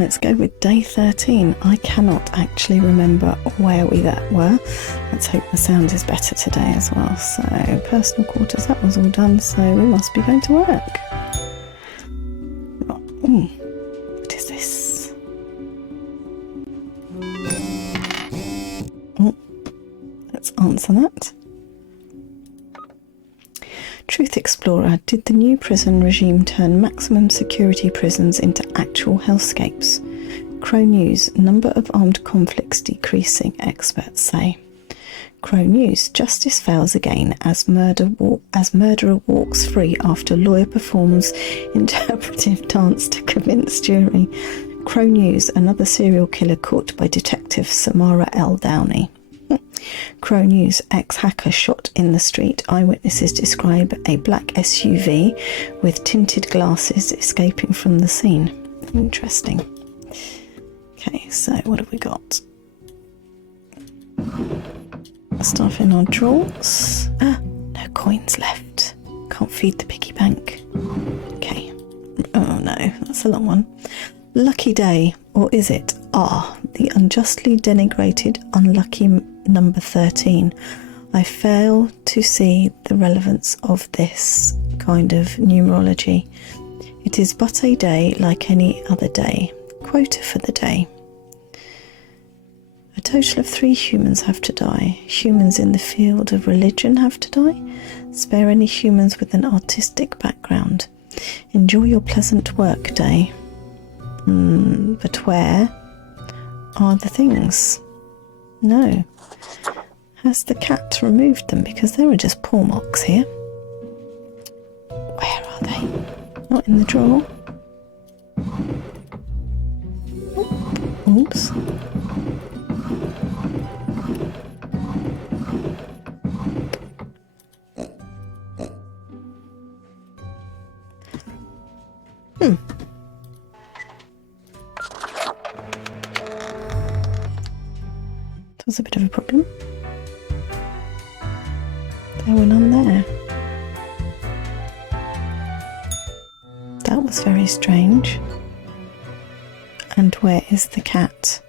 Let's go with day 13. I cannot actually remember where we were. Let's hope the sound is better today as well. So, personal quarters, that was all done, so we must be going to work. What is this? Let's answer that. Truth Explorer, did the new prison regime turn maximum security prisons into actual hellscapes? Crow News, number of armed conflicts decreasing, experts say. Crow News, justice fails again as murderer walks free after lawyer performs interpretive dance to convince jury. Crow News, another serial killer caught by Detective Samara L. Downey. Crow News, ex-hacker shot in the street. Eyewitnesses describe a black SUV with tinted glasses escaping from the scene. Interesting. Okay, so what have we got? Stuff in our drawers. No coins left. Can't feed the piggy bank. Okay. Oh no, that's a long one. Lucky day, or is it? The unjustly denigrated unlucky number 13. I fail to see the relevance of this kind of numerology. It is but a day like any other day. Quota for the day. A total of 3 humans have to die. Humans in the field of religion have to die. Spare any humans with an artistic background. Enjoy your pleasant work day. But where are the things? No. Has the cat removed them? Because there are just paw marks here. Where are they? Not in the drawer. Oops. That was a bit of a problem. There were none there. That was very strange. And where is the cat?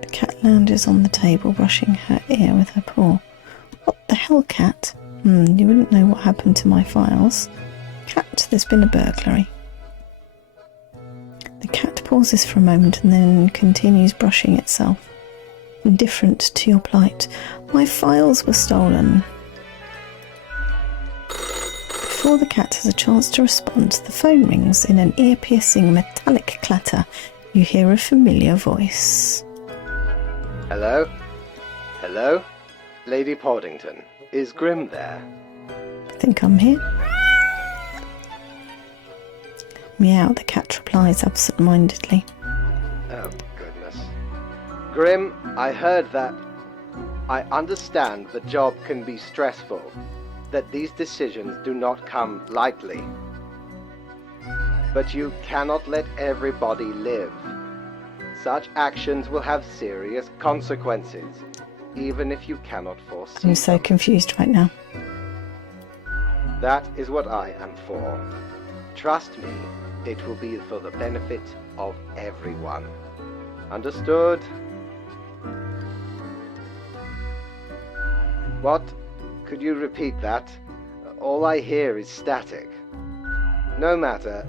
The cat lounges on the table, brushing her ear with her paw. What the hell, cat? You wouldn't know what happened to my files. Cat, there's been a burglary. The cat pauses for a moment and then continues brushing itself. Indifferent to your plight. My files were stolen. Before the cat has a chance to respond, the phone rings in an ear-piercing metallic clatter. You hear a familiar voice. Hello? Hello? Lady Poddington, is Grim there? I think I'm here. Meow, the cat replies absent-mindedly. Oh, goodness. Grim, I heard that. I understand the job can be stressful, that these decisions do not come lightly. But you cannot let everybody live. Such actions will have serious consequences, even if you cannot foresee I'm so confused right now. That is what I am for. Trust me, it will be for the benefit of everyone. Understood? What? Could you repeat that? All I hear is static. No matter.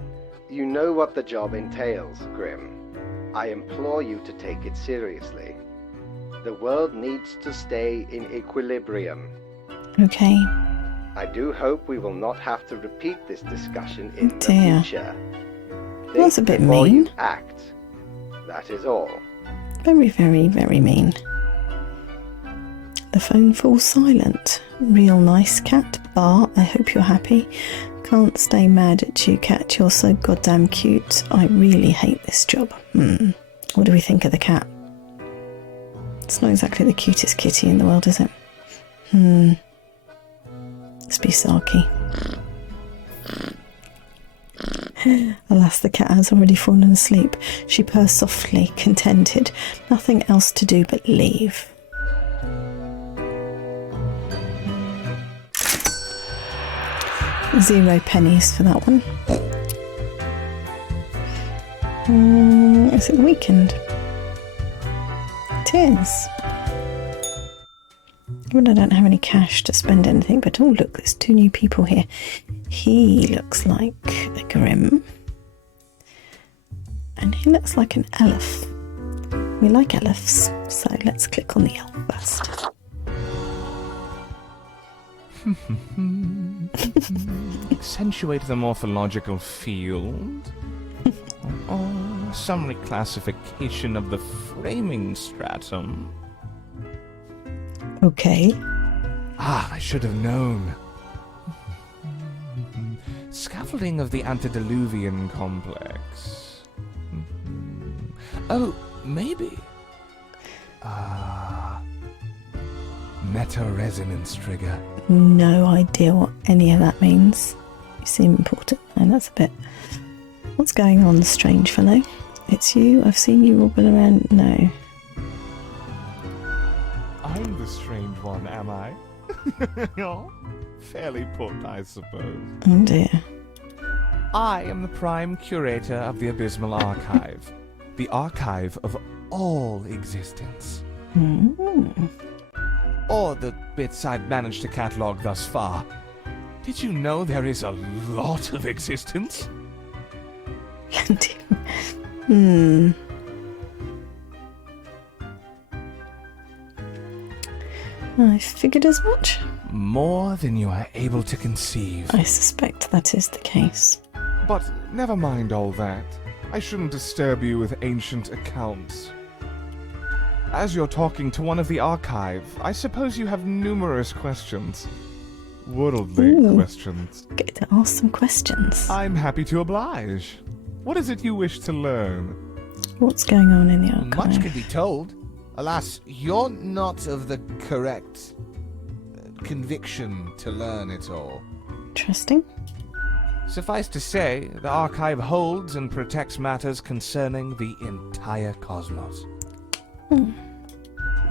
You know what the job entails, Grim. I implore you to take it seriously. The world needs to stay in equilibrium. Okay. I do hope we will not have to repeat this discussion in the future. That's a bit before mean. You act. That is all. Very, very, very mean. The phone falls silent. Real nice cat. Bar, I hope you're happy. Can't stay mad at you, cat. You're so goddamn cute. I really hate this job. What do we think of the cat? It's not exactly the cutest kitty in the world, is it? Let's be sarky. Alas, the cat has already fallen asleep. She purrs softly, contented. Nothing else to do but leave. $0 for that one. Is it the weekend? It is. Well, I don't have any cash to spend anything, but oh look, there's 2 new people here. He looks like a Grim. And he looks like an elf. We like elves, so let's click on the elf first. Accentuate the morphological field. Or some reclassification of the framing stratum. Okay. I should have known. Scaffolding of the antediluvian complex. Oh, maybe. Meta-resonance trigger. No idea what any of that means. You seem important. No, that's a bit... What's going on, strange fellow? It's you? I've seen you wobble around. No. I'm the strange one, am I? Fairly put, I suppose. Oh dear. I am the prime curator of the Abysmal Archive. The archive of all existence. Or the bits I've managed to catalogue thus far. Did you know there is a lot of existence? I figured as much. More than you are able to conceive. I suspect that is the case. But never mind all that. I shouldn't disturb you with ancient accounts. As you're talking to one of the archive, I suppose you have numerous questions. Worldly questions. Get to ask some questions. I'm happy to oblige. What is it you wish to learn? What's going on in the archive? Much could be told. Alas, you're not of the correct conviction to learn it all. Interesting. Suffice to say, the archive holds and protects matters concerning the entire cosmos.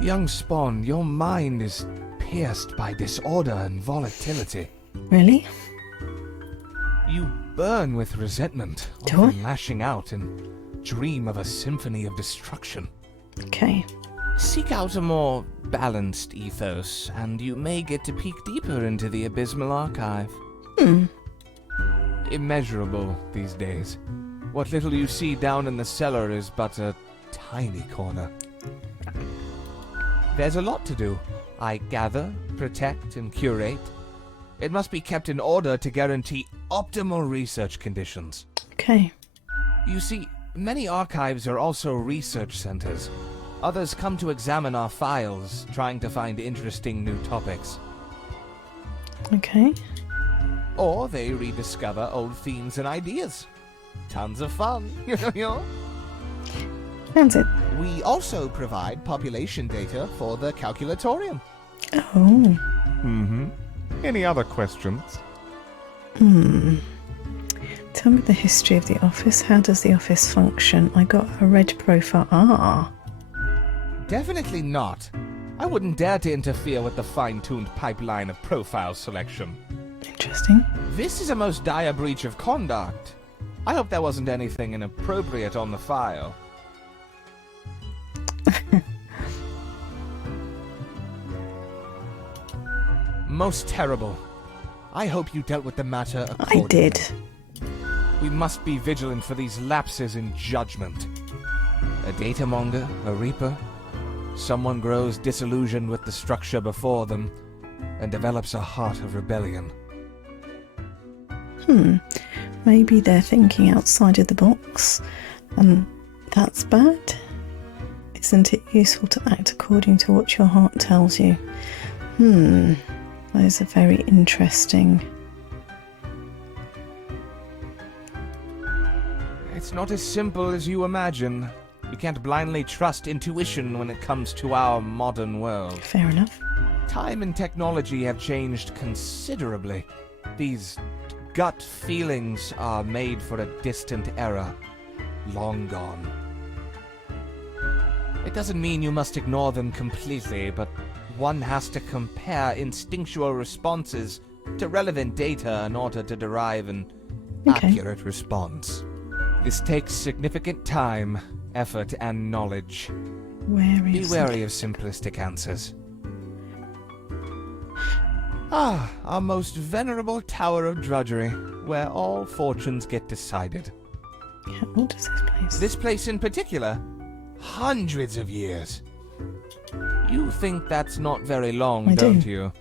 Young Spawn, your mind is pierced by disorder and volatility. Really? You burn with resentment, Do often I? lashing out and dream of a symphony of destruction. Okay. Seek out a more balanced ethos, and you may get to peek deeper into the Abysmal Archive. Immeasurable these days. What little you see down in the cellar is but a tiny corner. There's a lot to do. I gather, protect, and curate. It must be kept in order to guarantee optimal research conditions. Okay. You see, many archives are also research centers. Others come to examine our files, trying to find interesting new topics. Okay. Or they rediscover old themes and ideas. Tons of fun, you know? That's it. We also provide population data for the calculatorium. Oh. Any other questions? Tell me the history of the office. How does the office function? I got a red profile. Definitely not. I wouldn't dare to interfere with the fine-tuned pipeline of profile selection. Interesting. This is a most dire breach of conduct. I hope there wasn't anything inappropriate on the file. Most terrible. I hope you dealt with the matter accordingly. I did. We must be vigilant for these lapses in judgment. A datamonger, a reaper, someone grows disillusioned with the structure before them and develops a heart of rebellion. Maybe they're thinking outside of the box, and that's bad. Isn't it useful to act according to what your heart tells you? Those are very interesting. It's not as simple as you imagine. You can't blindly trust intuition when it comes to our modern world. Fair enough. Time and technology have changed considerably. These gut feelings are made for a distant era, long gone. It doesn't mean you must ignore them completely, but one has to compare instinctual responses to relevant data in order to derive an accurate response. This takes significant time, effort, and knowledge. Wary Be of wary of simplistic answers. Ah, our most venerable tower of drudgery, where all fortunes get decided. How old is this place? This place in particular, hundreds of years. You think that's not very long, I do. don't you?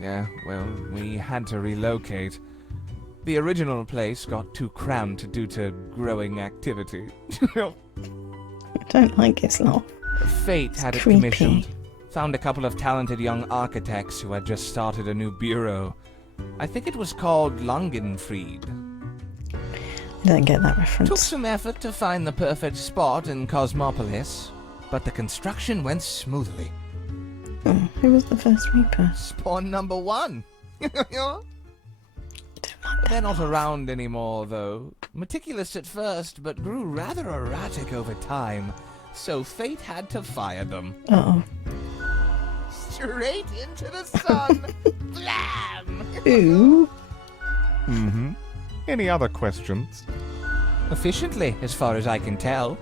Yeah, well, we had to relocate. The original place got too cramped due to growing activity. I don't like his laugh. Fate had it creepy. commissioned. Found a couple of talented young architects who had just started a new bureau. I think it was called Langenfried. I don't get that Took reference. some effort to find the perfect spot in Cosmopolis, but the construction went smoothly. Oh, who was the first Reaper? Spawn number 1. I don't like that. They're not around anymore, though. Meticulous at first, but grew rather erratic over time, so fate had to fire them. Uh-oh. Straight into the sun. Blam! Ooh. Mm-hmm. Any other questions? Efficiently, as far as I can tell.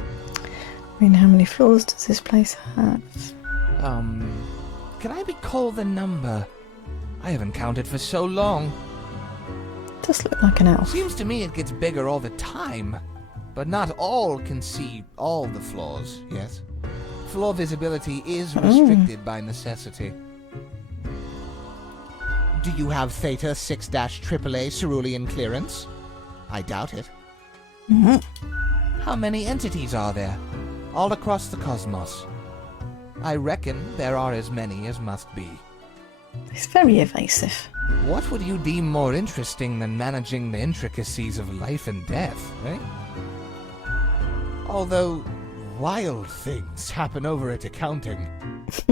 I mean, how many floors does this place have? Can I recall the number? I haven't counted for so long. Does look like an elf. Seems to me it gets bigger all the time. But not all can see all the floors, yes? Floor visibility is restricted by necessity. Do you have Theta 6-AAA cerulean clearance? I doubt it. How many entities are there? All across the cosmos. I reckon there are as many as must be. It's very evasive. What would you deem more interesting than managing the intricacies of life and death, eh? Although wild things happen over at accounting.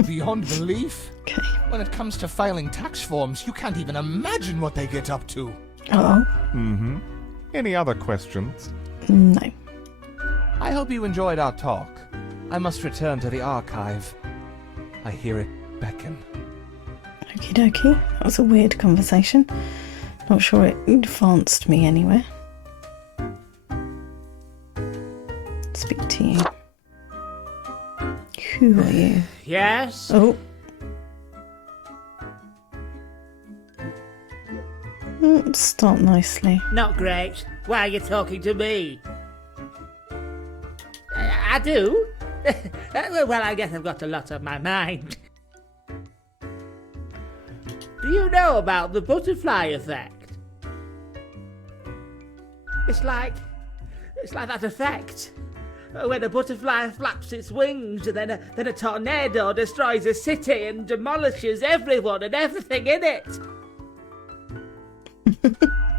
Beyond belief. Okay. When it comes to filing tax forms, you can't even imagine what they get up to. Oh, Mm-hmm. Any other questions? no. I hope you enjoyed our talk. I must return to the archive. I hear it beckon. Okie dokie. That was a weird conversation. Not sure it advanced me anywhere. Speak to you. Who are you? Yes? Oh. Start nicely. Not great. Why are you talking to me? I do? Well, I guess I've got a lot on my mind. Do you know about the butterfly effect? It's like that effect when a butterfly flaps its wings and then a tornado destroys a city and demolishes everyone and everything in it.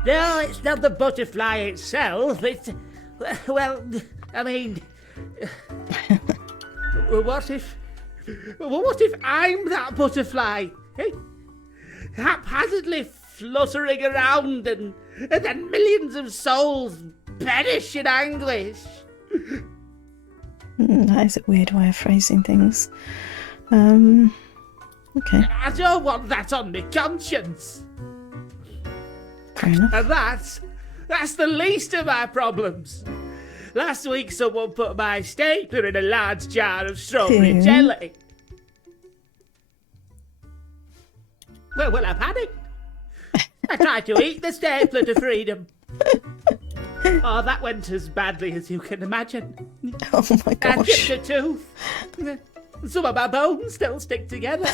No, it's not the butterfly itself. It's, well, I mean, what if I'm that butterfly? Eh? Haphazardly fluttering around and then millions of souls perish in anguish. That is a weird way of phrasing things. Okay. I don't want that on my conscience. Fair enough. And that's the least of my problems. Last week someone put my stapler in a large jar of strawberry Ew. jelly. Well, I panicked. I tried to eat the stapler to freedom. Oh, that went as badly as you can imagine. Oh my I gosh. chipped a tooth. Some of my bones still stick together.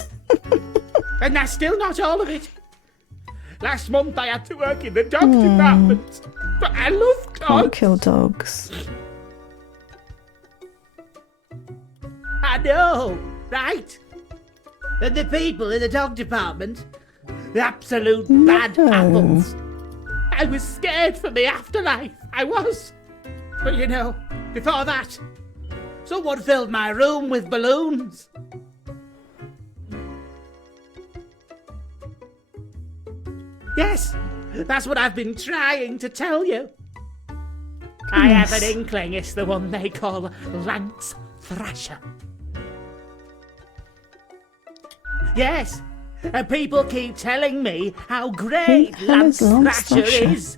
And that's still not all of it. Last month I had to work in the dog department. But I love Can't dogs. kill dogs. I know, right? And the people in the dog department, the absolute bad No. apples. I was scared for the afterlife. I was. But you know, before that, someone filled my room with balloons. Yes, that's what I've been trying to tell you. I have an Goodness. inkling it's the one they call Lance Thrasher. Yes, and people keep telling me how great Who the hell is Lance Lance Thrasher Thrasher? is.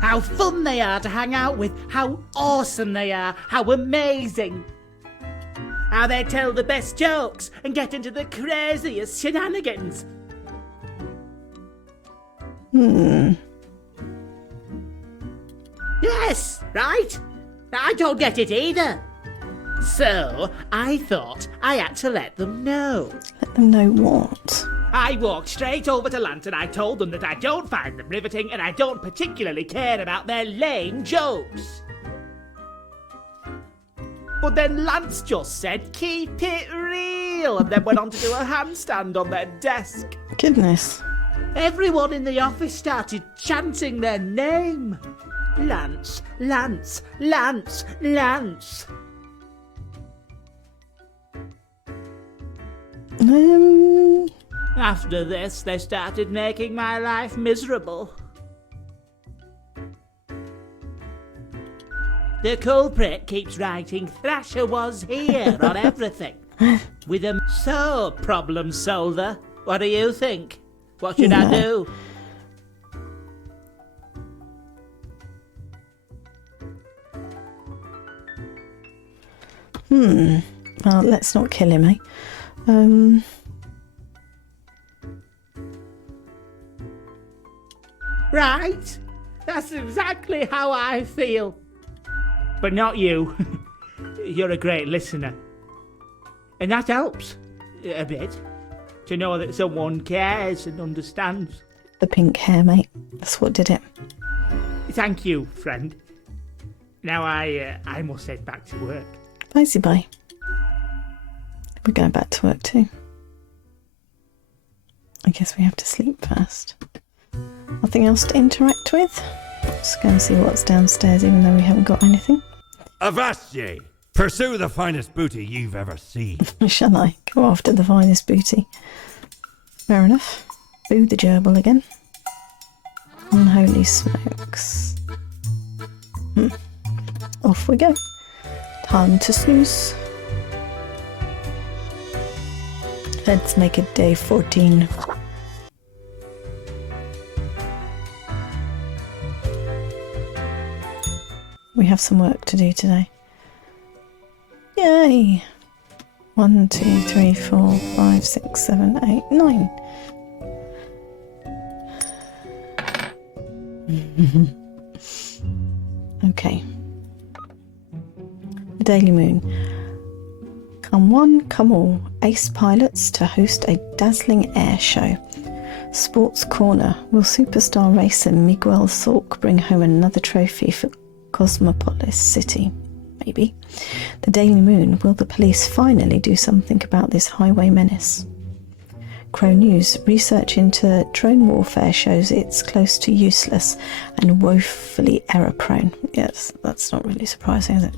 How fun they are to hang out with, how awesome they are, how amazing. How they tell the best jokes and get into the craziest shenanigans. Yes, right? I don't get it either. So, I thought I had to let them know. Let them know what? I walked straight over to Lance and I told them that I don't find them riveting and I don't particularly care about their lame jokes. But then Lance just said, keep it real, and then went on to do a handstand on their desk. Goodness. Everyone in the office started chanting their name. Lance, Lance, Lance, Lance. After this, they started making my life miserable. The culprit keeps writing Thrasher was here on everything. With a so problem solver. What do you think? What should I do? Well, let's not kill him, eh? Right? That's exactly how I feel. But not you. You're a great listener. And that helps. A bit. To know that someone cares and understands. The pink hair, mate. That's what did it. Thank you, friend. Now I must head back to work. Bye. We're going back to work too. I guess we have to sleep first. Nothing else to interact with? Just go and see what's downstairs, even though we haven't got anything. Avast ye! Pursue the finest booty you've ever seen. Shall I? Go after the finest booty. Fair enough. Boo the gerbil again. Unholy smokes. Off we go. Time to snooze. Let's make it day 14. We have some work to do today. Yay! 1, 2, 3, 4, 5, 6, 7, 8, 9. Okay. The Daily Moon. Come one, come all. Ace pilots to host a dazzling air show. Sports Corner. Will superstar racer Miguel Sork bring home another trophy for Cosmopolis City? Maybe. The Daily Moon. Will the police finally do something about this highway menace? Crow News. Research into drone warfare shows it's close to useless and woefully error-prone. Yes, that's not really surprising, is it?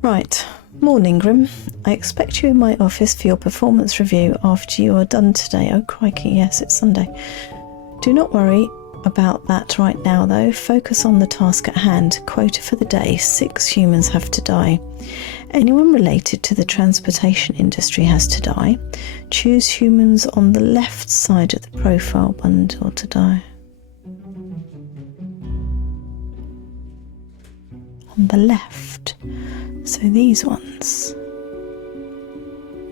Right. Morning, Grim. I expect you in my office for your performance review after you are done today. Oh, crikey, yes, it's Sunday. Do not worry about that right now, though. Focus on the task at hand. Quota for the day. 6 humans have to die. Anyone related to the transportation industry has to die. Choose humans on the left side of the profile bundle to die. On the left. So these ones.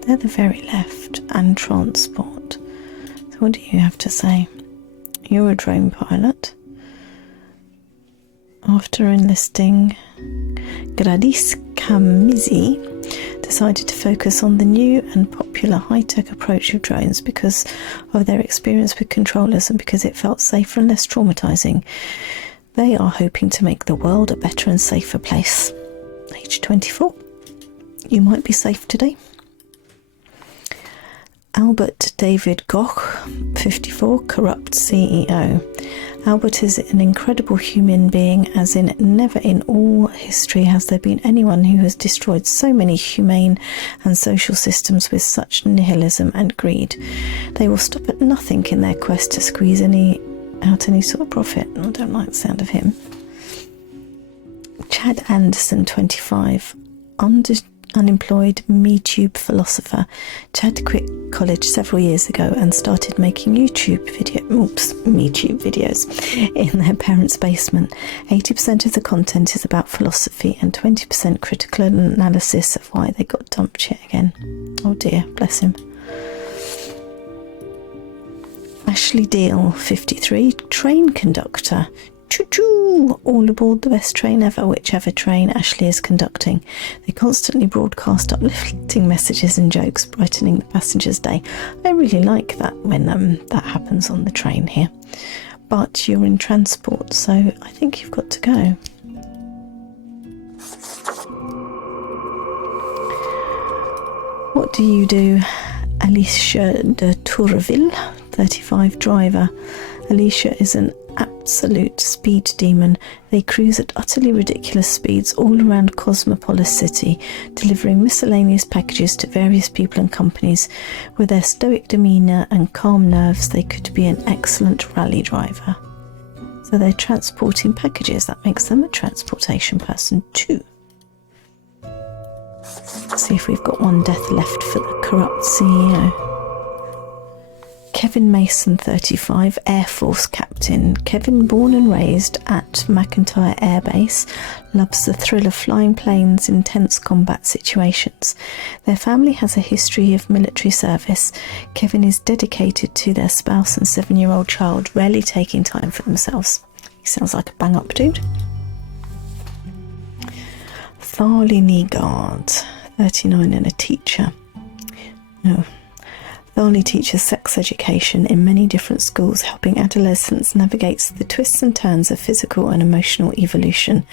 They're the very left. And transport. So what do you have to say? You're a drone pilot. After enlisting, Gradis Kamizi decided to focus on the new and popular high-tech approach of drones because of their experience with controllers and because it felt safer and less traumatizing. They are hoping to make the world a better and safer place. Age 24. You might be safe today. Albert David Goch, 54, corrupt CEO. Albert is an incredible human being, as in never in all history has there been anyone who has destroyed so many humane and social systems with such nihilism and greed. They will stop at nothing in their quest to squeeze out any sort of profit. I don't like the sound of him. Chad Anderson, 25, unemployed MeTube philosopher. Chad quit college several years ago and started making MeTube videos in their parents' basement. 80% of the content is about philosophy and 20% critical analysis of why they got dumped yet again. Oh dear, bless him. Ashley Deal, 53, train conductor. Choo-choo! All aboard the best train ever, whichever train Ashley is conducting. They constantly broadcast uplifting messages and jokes, brightening the passengers' day. I really like that when that happens on the train here. But you're in transport, so I think you've got to go. What do you do? Alicia de Tourville, 35, driver. Alicia is an absolute speed demon. They cruise at utterly ridiculous speeds all around Cosmopolis City, delivering miscellaneous packages to various people and companies. With their stoic demeanour and calm nerves, they could be an excellent rally driver. So they're transporting packages. That makes them a transportation person too. Let's see if we've got one death left for the corrupt CEO. Kevin Mason, 35, Air Force captain. Kevin, born and raised at McIntyre Air Base, loves the thrill of flying planes in tense combat situations. Their family has a history of military service. Kevin is dedicated to their spouse and 7-year-old child, rarely taking time for themselves. He sounds like a bang-up dude. Tharley Negard, 39, and a teacher. No. Tharley teaches sex education in many different schools, helping adolescents navigate the twists and turns of physical and emotional evolution.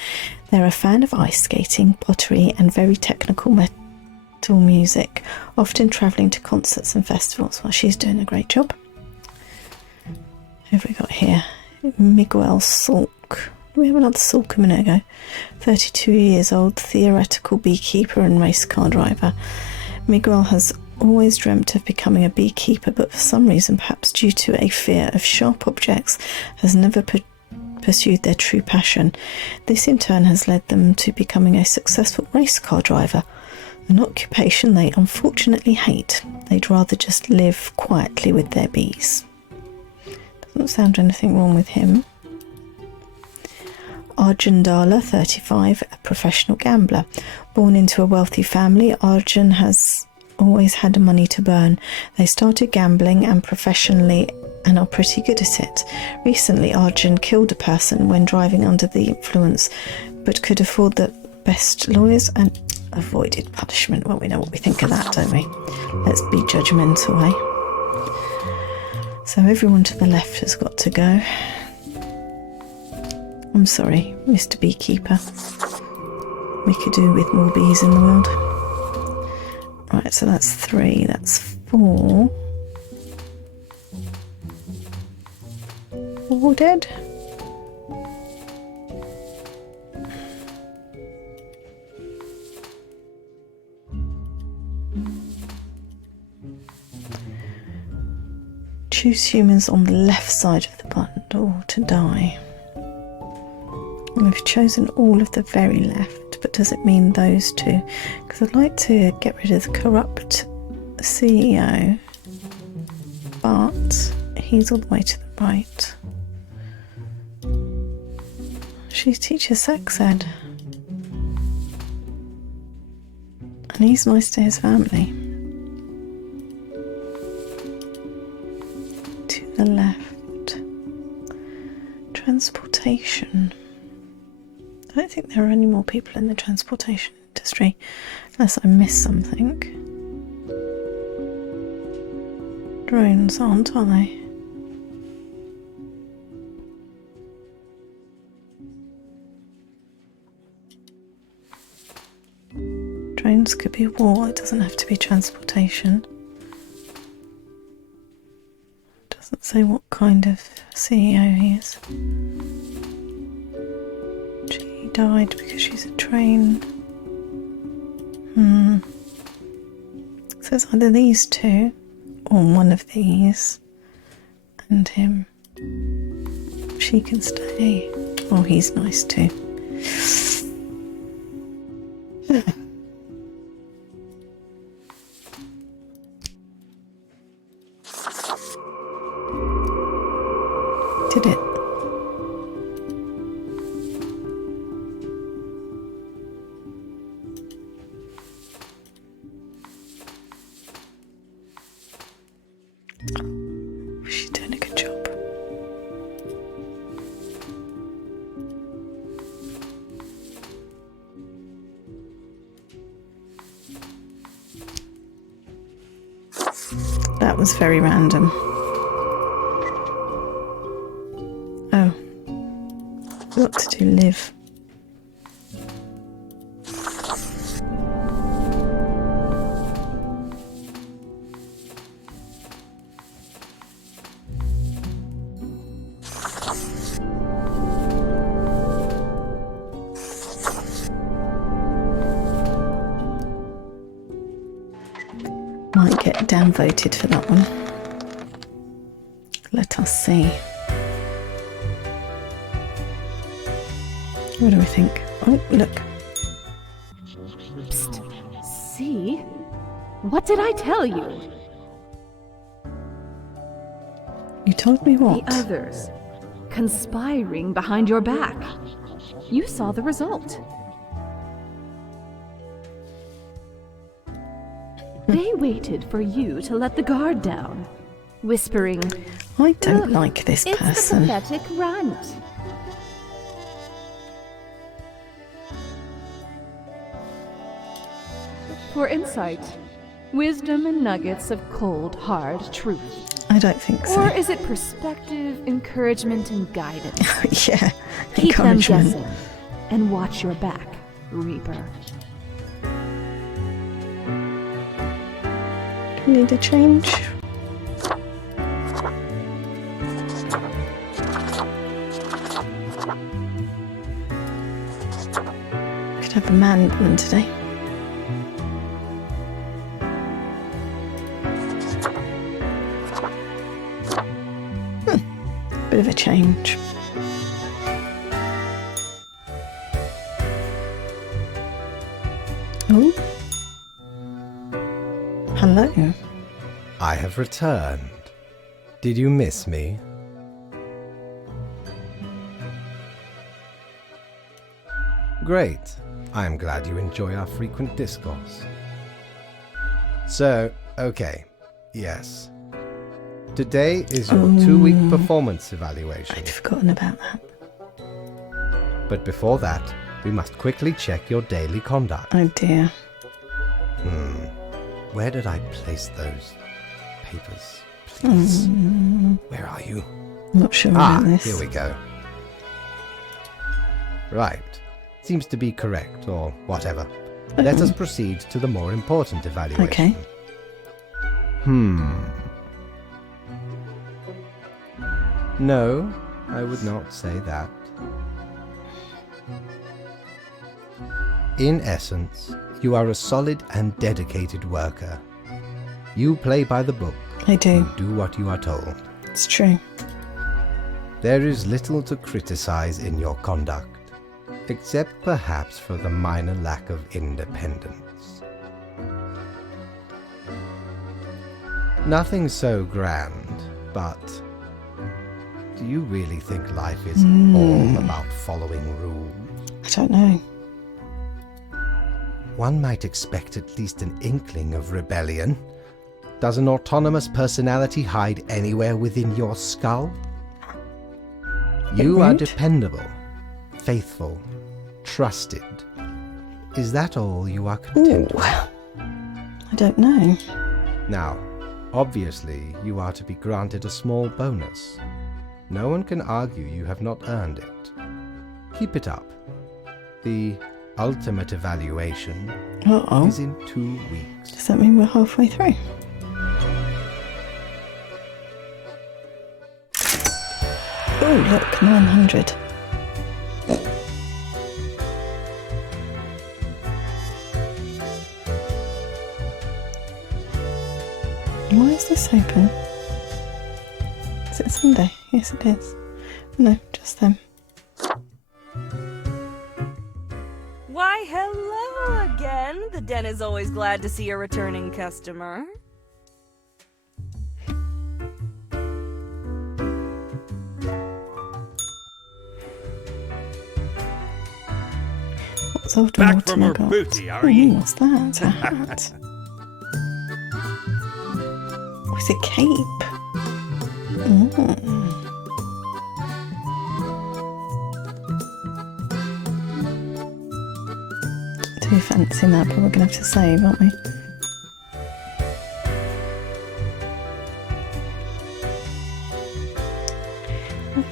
They're a fan of ice skating, pottery, and very technical metal music, often travelling to concerts and festivals. Well, she's doing a great job. Who have we got here? Miguel Salk. We have another Salk a minute ago. 32 years old, theoretical beekeeper and race car driver. Miguel has always dreamt of becoming a beekeeper, but for some reason, perhaps due to a fear of sharp objects, has never pursued their true passion. This in turn has led them to becoming a successful race car driver, an occupation they unfortunately hate. They'd rather just live quietly with their bees. Doesn't sound anything wrong with him. Arjun Dala, 35, a professional gambler. Born into a wealthy family, Arjun has always had money to burn. They started gambling and professionally and are pretty good at it. Recently, Arjun killed a person when driving under the influence, but could afford the best lawyers and avoided punishment. Well, we know what we think of that, don't we? Let's be judgmental, eh? So everyone to the left has got to go. I'm sorry, Mr. Beekeeper. We could do with more bees in the world. Right, so that's 3, that's 4. 4 dead. Choose humans on the left side of the bundle to die. And we've chosen all of the very left, but does it mean those two? Because I'd like to get rid of the corrupt CEO, but he's all the way to the right. She teaches sex ed, and he's nice to his family. To the left. Transportation. I don't think there are any more people in the transportation industry, unless I missed something. Drones aren't, are they? Drones could be war, it doesn't have to be transportation. It doesn't say what kind of CEO he is. She died because she's a train. So it's either these two or one of these and him. She can stay. Oh, he's nice too. That was very random. Oh. What to do, live. Might get downvoted for that one. Let us see. What do we think? Oh, look. Psst. See? What did I tell you? You told me what? The others. Conspiring behind your back. You saw the result. They waited for you to let the guard down, whispering, I don't "Look, like this it's person. the pathetic runt." For insight, wisdom and nuggets of cold, hard truth. I don't think so. Or is it perspective, encouragement, and guidance? Yeah, Keep them encouragement. guessing, and watch your back, Reaper. Need a change? Could have a man woman today. Bit of a change. Oh. Hello. I have returned. Did you miss me? Great. I am glad you enjoy our frequent discourse. So, okay. Yes. Today is your 2-week performance evaluation. I'd forgotten about that. But before that, we must quickly check your daily conduct. Oh dear. Where did I place those papers? Please. Where are you? Not sure about this. Here we go. Right. Seems to be correct, or whatever. Let us proceed to the more important evaluation. Okay. No, I would not say that. In essence, you are a solid and dedicated worker. You play by the book. I do. You do what you are told. It's true. There is little to criticize in your conduct, except perhaps for the minor lack of independence. Nothing so grand, but do you really think life is all about following rules? I don't know. One might expect at least an inkling of rebellion. Does an autonomous personality hide anywhere within your skull? You are Right. dependable, faithful, trusted. Is that all you are Ooh. content with? I don't know. Now, obviously, you are to be granted a small bonus. No one can argue you have not earned it. Keep it up. The ultimate evaluation Uh-oh. is in 2 weeks. Does that mean we're halfway through? Oh, look, 900. Why is this open? Is it Sunday? Yes, it is. No, just them. Why, hello again. The den is always glad to see a returning customer. What's old Back Mortimer from her got? booty, are Oh, you? what's that? A hat. Oh, it's a cape. Too fancy that, but we're going to have to save, aren't we?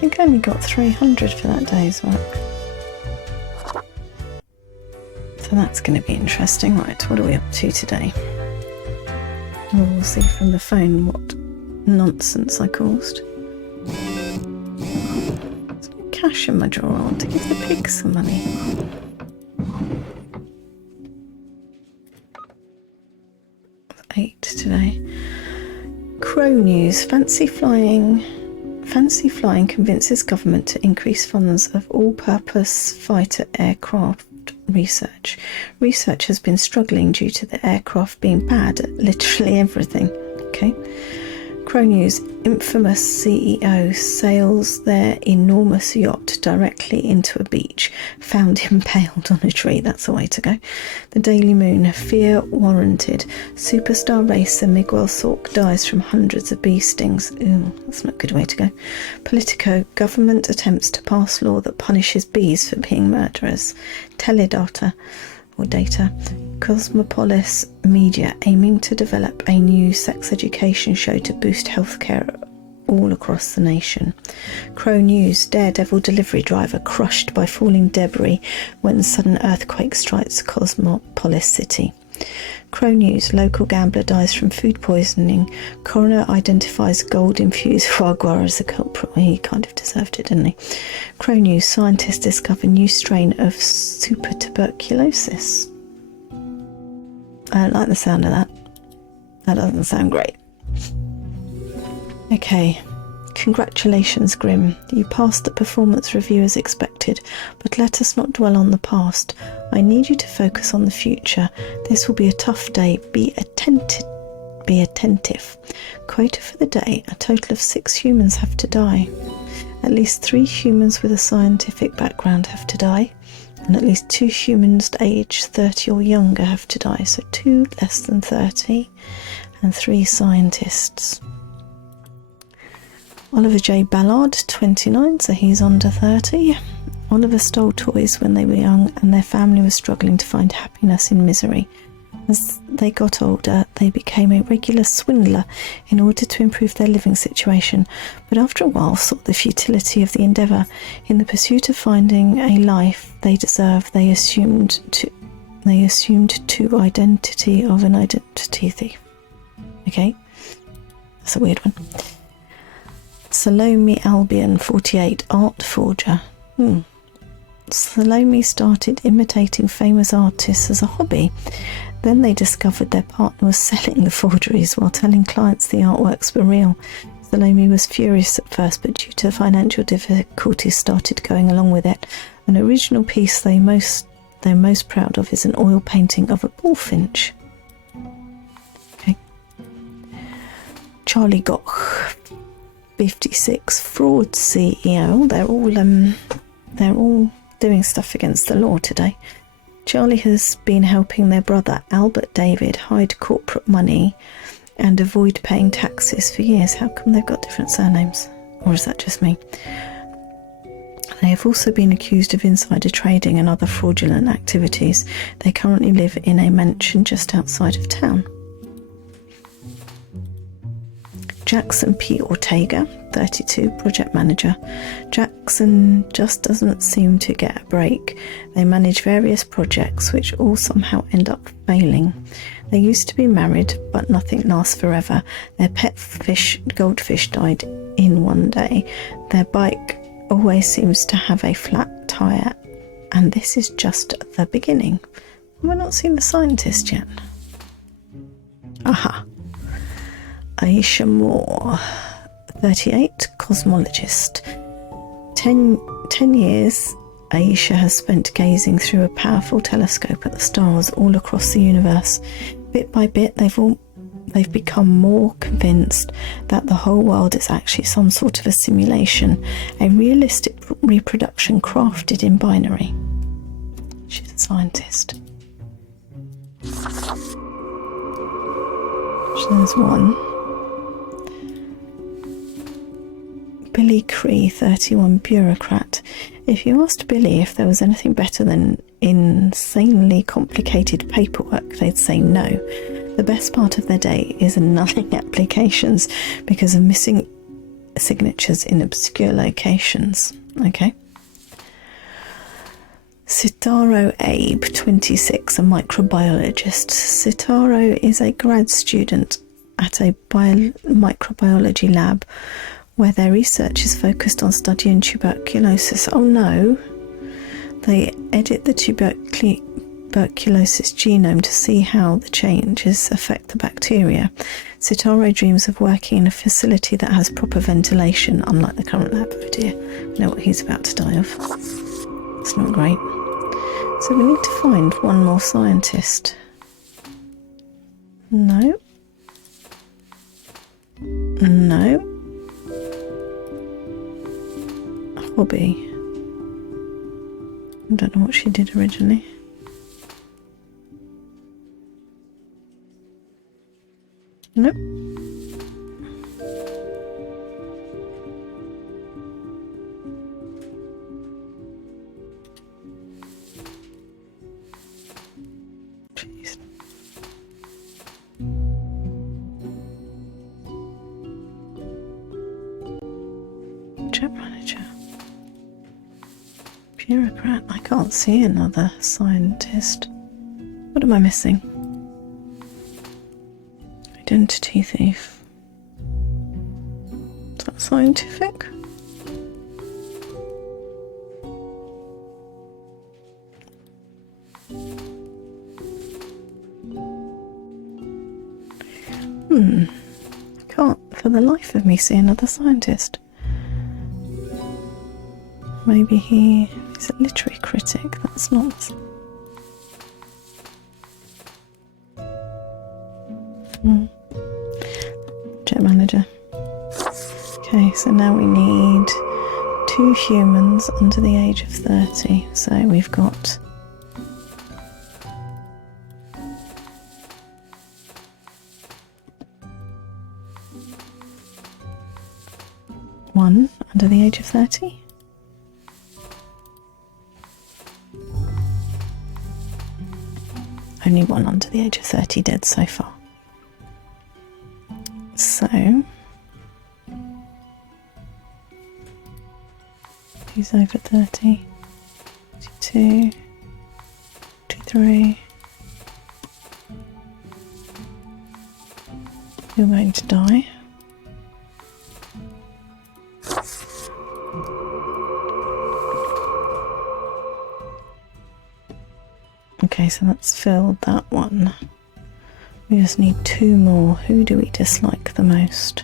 think I only got 300 for that day's work. So that's going to be interesting. Right, what are we up to today? Well, we'll see from the phone what nonsense I caused. There's no cash in my drawer. I want to give the pigs some money. It's 8 today. Crow News. Fancy flying convinces government to increase funds of all-purpose fighter aircraft research. Research has been struggling due to the aircraft being bad at literally everything. Okay. Crow News. Infamous CEO sails their enormous yacht directly into a beach, found impaled on a tree. That's the way to go. The Daily Moon. Fear warranted. Superstar racer Miguel Sork dies from hundreds of bee stings. Ooh, that's not a good way to go. Politico. Government attempts to pass law that punishes bees for being murderers. Teledata. Or data. Cosmopolis Media aiming to develop a new sex education show to boost healthcare all across the nation. Crow News. Daredevil delivery driver crushed by falling debris when sudden earthquake strikes Cosmopolis City. Crow News. Local gambler dies from food poisoning. Coroner identifies gold-infused foie gras as a culprit. Well, he kind of deserved it, didn't he? Crow News. Scientists discover new strain of super tuberculosis. I don't like the sound of that. That doesn't sound great. Okay. Congratulations, Grim. You passed the performance review as expected, but let us not dwell on the past. I need you to focus on the future. This will be a tough day. Be attentive. Quota for the day. A total of 6 humans have to die. At least 3 humans with a scientific background have to die. And at least 2 humans aged 30 or younger have to die. So 2 less than 30 and 3 scientists. Oliver J. Ballard, 29, so he's under 30. Oliver stole toys when they were young and their family was struggling to find happiness in misery. As they got older, they became a regular swindler in order to improve their living situation, but after a while saw the futility of the endeavour. In the pursuit of finding a life they deserve, they assumed to identity of an identity thief. Okay, that's a weird one. Salome Albion, 48, art forger. Salome started imitating famous artists as a hobby. Then they discovered their partner was selling the forgeries while telling clients the artworks were real. Salome was furious at first, but due to financial difficulties started going along with it. An original piece they're most proud of is an oil painting of a bullfinch. Okay. Charlie Goch, 56, fraud CEO. They're all doing stuff against the law today. Charlie has been helping their brother Albert David hide corporate money and avoid paying taxes for years. How come they've got different surnames? Or is that just me? They have also been accused of insider trading and other fraudulent activities. They currently live in a mansion just outside of town. Jackson P. Ortega, 32, project manager. Jackson just doesn't seem to get a break. They manage various projects which all somehow end up failing. They used to be married, but nothing lasts forever. Their pet goldfish died in one day. Their bike always seems to have a flat tyre, and this is just the beginning. We're not seeing the scientist yet. Aha. Aisha Moore, 38, cosmologist. 10 years Aisha has spent gazing through a powerful telescope at the stars all across the universe. Bit by bit, they've become more convinced that the whole world is actually some sort of a simulation, a realistic reproduction crafted in binary. She's a scientist. So there's one. Billy Cree, 31, bureaucrat. If you asked Billy if there was anything better than insanely complicated paperwork, they'd say no. The best part of their day is annulling applications because of missing signatures in obscure locations. Okay. Sitaro Abe, 26, a microbiologist. Sitaro is a grad student at a microbiology lab where their research is focused on studying tuberculosis. Oh no! They edit the tuberculosis genome to see how the changes affect the bacteria. Sitaro dreams of working in a facility that has proper ventilation, unlike the current lab. Oh dear, I know what he's about to die of. It's not great. So we need to find one more scientist. No. No. Hobby. I don't know what she did originally. Nope. Jeez. Chat manager. Bureaucrat. I can't see another scientist. What am I missing? Identity thief. Is that scientific? Can't for the life of me see another scientist. Maybe he's a literary critic. That's not. Jet manager. Okay, so now we need 2 humans under the age of 30. So we've got one under the age of 30. Only one under the age of 30 dead so far. So, who's over 30? 22, 23. You're going to die. Okay, so that's filled that one. We just need 2 more. Who do we dislike the most?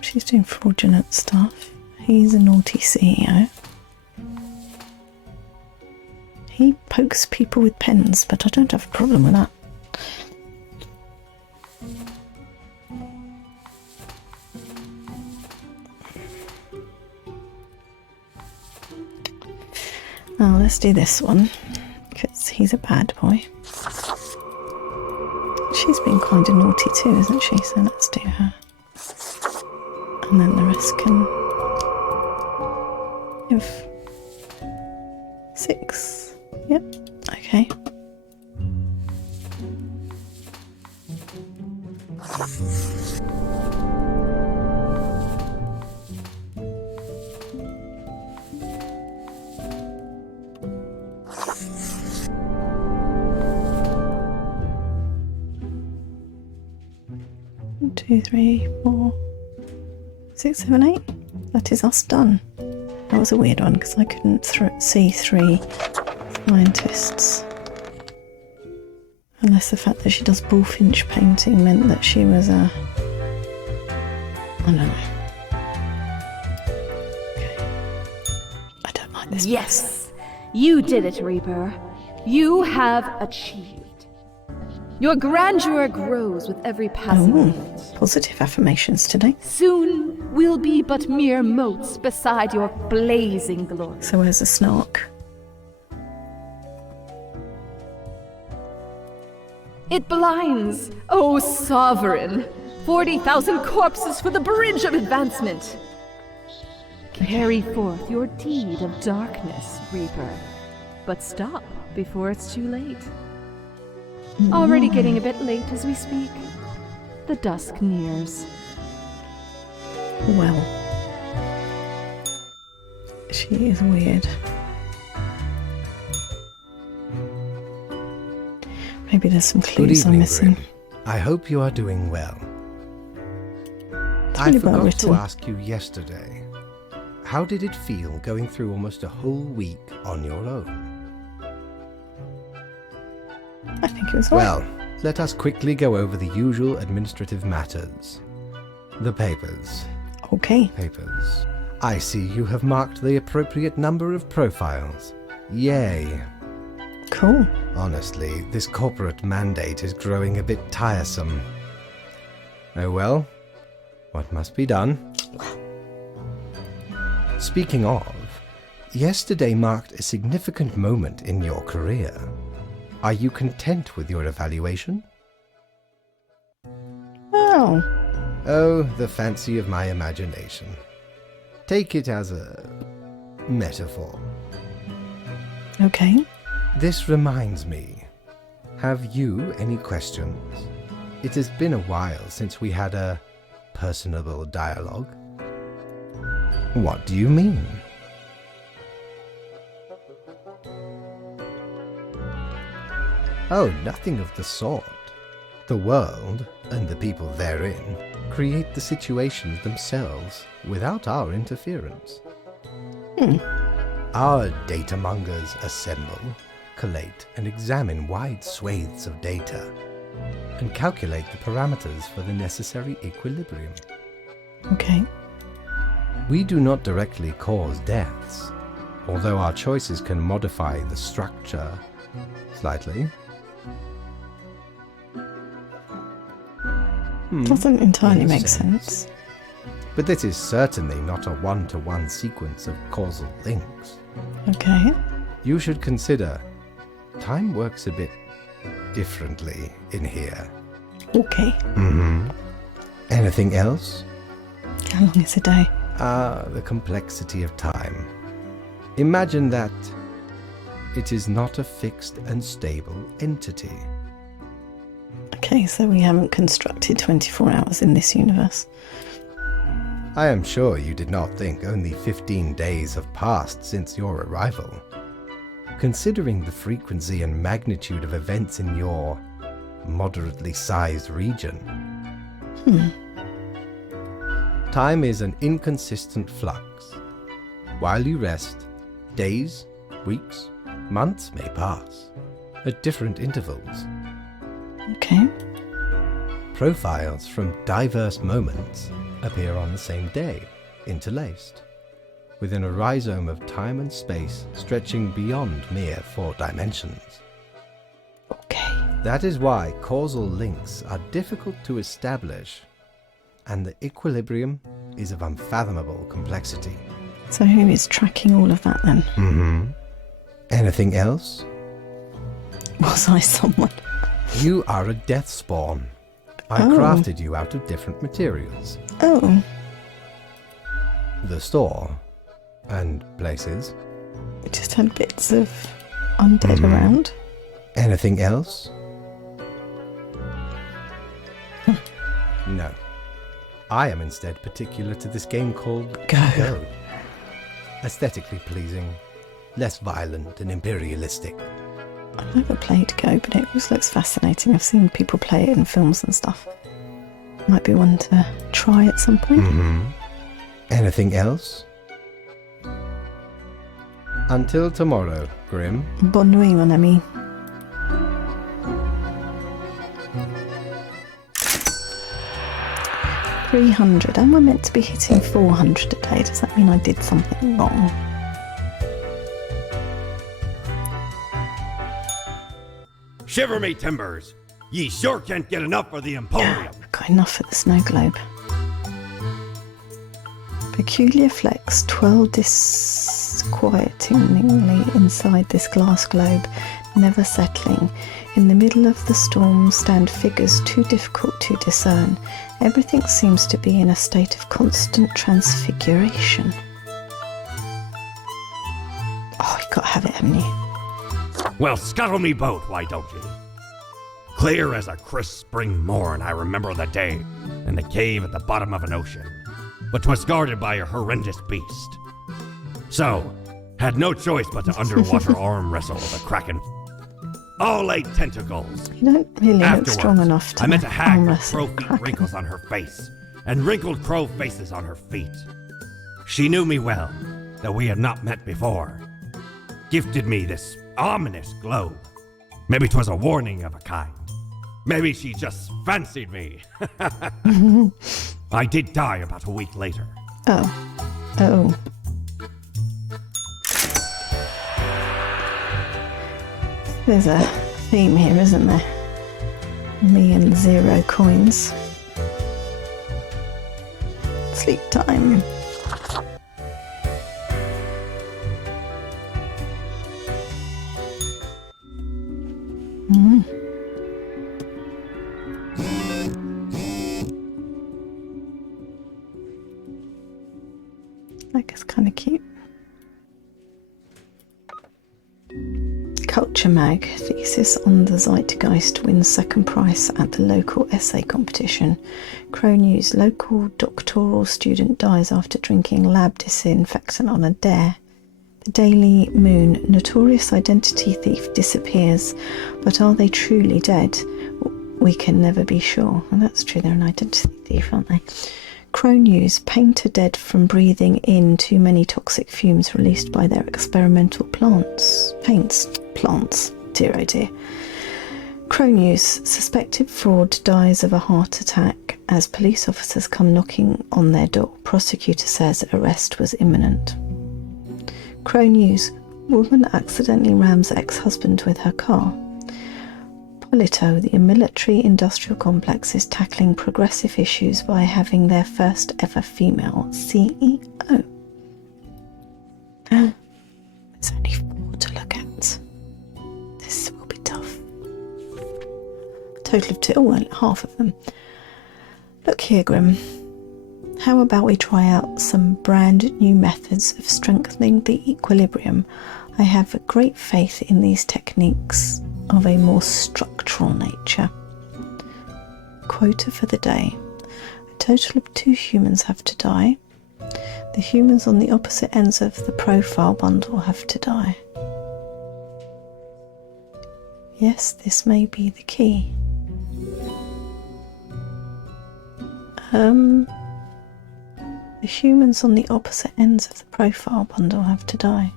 She's doing fraudulent stuff. He's a naughty CEO. He pokes people with pens, but I don't have a problem with that. Oh, let's do this one, because he's a bad boy. She's been kind of naughty too, isn't she? So let's do her. And then the rest can give 6. Yep, okay. One, 2, 3, 4, 6, 7, 8. That is us done. That was a weird one because I couldn't see 3 scientists. Unless the fact that she does bullfinch painting meant that she was a... I don't know. Okay. I don't like this. Yes, you did it, Reaper. You have achieved. Your grandeur grows with every passing moment. Positive affirmations today. Soon we'll be but mere motes beside your blazing glory. So where's the snark? It blinds, O sovereign! 40,000 corpses for the bridge of advancement! Carry forth your deed of darkness, Reaper. But stop before it's too late. Already getting a bit late as we speak. The dusk nears. Well, she is weird. Maybe there's some Good clues I'm evening, missing. Grim. I hope you are doing well. It's I really well forgot written. to ask you yesterday, how did it feel going through almost a whole week on your own? I think it was right. Well, let us quickly go over the usual administrative matters. The papers. Okay. Papers. I see you have marked the appropriate number of profiles. Yay. Cool. Honestly, this corporate mandate is growing a bit tiresome. Oh well, what must be done? Speaking of, yesterday marked a significant moment in your career. Are you content with your evaluation? Oh. Oh, the fancy of my imagination. Take it as a metaphor. Okay. This reminds me. Have you any questions? It has been a while since we had a personable dialogue. What do you mean? Oh, nothing of the sort. The world, and the people therein, create the situations themselves without our interference. Our data mongers assemble, collate, and examine wide swathes of data, and calculate the parameters for the necessary equilibrium. Okay. We do not directly cause deaths, although our choices can modify the structure slightly. Doesn't entirely In a make sense. sense. But this is certainly not a one-to-one sequence of causal links. Okay. You should consider time works a bit differently in here. Okay. Anything else? How long is a day? The complexity of time. Imagine that it is not a fixed and stable entity. Okay, so we haven't constructed 24 hours in this universe. I am sure you did not think only 15 days have passed since your arrival. Considering the frequency and magnitude of events in your moderately sized region. Time is an inconsistent flux. While you rest, days, weeks, months may pass, at different intervals. Okay. Profiles from diverse moments appear on the same day, interlaced, within a rhizome of time and space stretching beyond mere 4 dimensions. Okay. That is why causal links are difficult to establish, and the equilibrium is of unfathomable complexity. So who is tracking all of that then? Anything else? Was I someone? You are a death spawn. I crafted you out of different materials. Oh. The store and places. We just had bits of undead around. Anything else? No. I am instead particular to this game called Go. Aesthetically pleasing, less violent and imperialistic. I've never played Go, but it always looks fascinating. I've seen people play it in films and stuff. Might be one to try at some point. Anything else? Until tomorrow, Grim. Bonne nuit, mon ami. $300. Am I meant to be hitting 400 a day? Does that mean I did something wrong? Shiver me timbers! Ye sure can't get enough for the Emporium. I've got enough for the snow globe. Peculiar flecks twirl disquietingly inside this glass globe, never settling. In the middle of the storm stand figures too difficult to discern. Everything seems to be in a state of constant transfiguration. Oh, you gotta have it, haven't you? Well, scuttle me boat, why don't you? Clear as a crisp spring morn, I remember the day, in the cave at the bottom of an ocean. but 'twas guarded by a horrendous beast. So, had no choice but to underwater arm wrestle with a kraken. All 8 tentacles. You don't really look Afterwards, strong enough to I met a hag arm with wrestle crow a feet kraken. wrinkles on her face, and wrinkled crow faces on her feet. She knew me well, though we had not met before. Gifted me this ominous globe. Maybe 'twas a warning of a kind. Maybe she just fancied me. I did die about a week later. Oh. There's a theme here, isn't there? Me and 0 coins. Sleep time. Like, it's kind of cute. Culture Mag, thesis on the Zeitgeist wins second prize at the local essay competition. Crow News, local doctoral student dies after drinking lab disinfectant on a dare. The Daily Moon, notorious identity thief disappears, but are they truly dead? We can never be sure. And that's true, they're an identity thief, aren't they? Crow News, painter dead from breathing in too many toxic fumes released by their experimental plants. Plants. Dear oh dear. Crow News, suspected fraud dies of a heart attack as police officers come knocking on their door. Prosecutor says arrest was imminent. Crow News, woman accidentally rams ex-husband with her car. Polito, the military-industrial complex is tackling progressive issues by having their first ever female CEO. There's only 4 to look at. This will be tough. Total of 2, well, half of them. Look here, Grim. How about we try out some brand new methods of strengthening the equilibrium? I have a great faith in these techniques of a more structural nature. Quota for the day. A total of 2 humans have to die. The humans on the opposite ends of the profile bundle have to die. Yes, this may be the key. The humans on the opposite ends of the profile bundle have to die.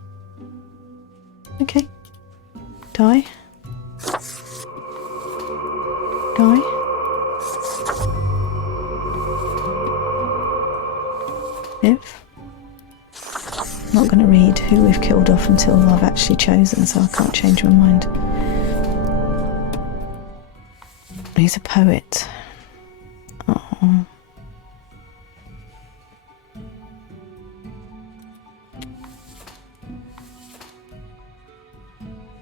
Okay. Die. Die. Live. I'm not going to read who we've killed off until I've actually chosen, so I can't change my mind. He's a poet. Oh.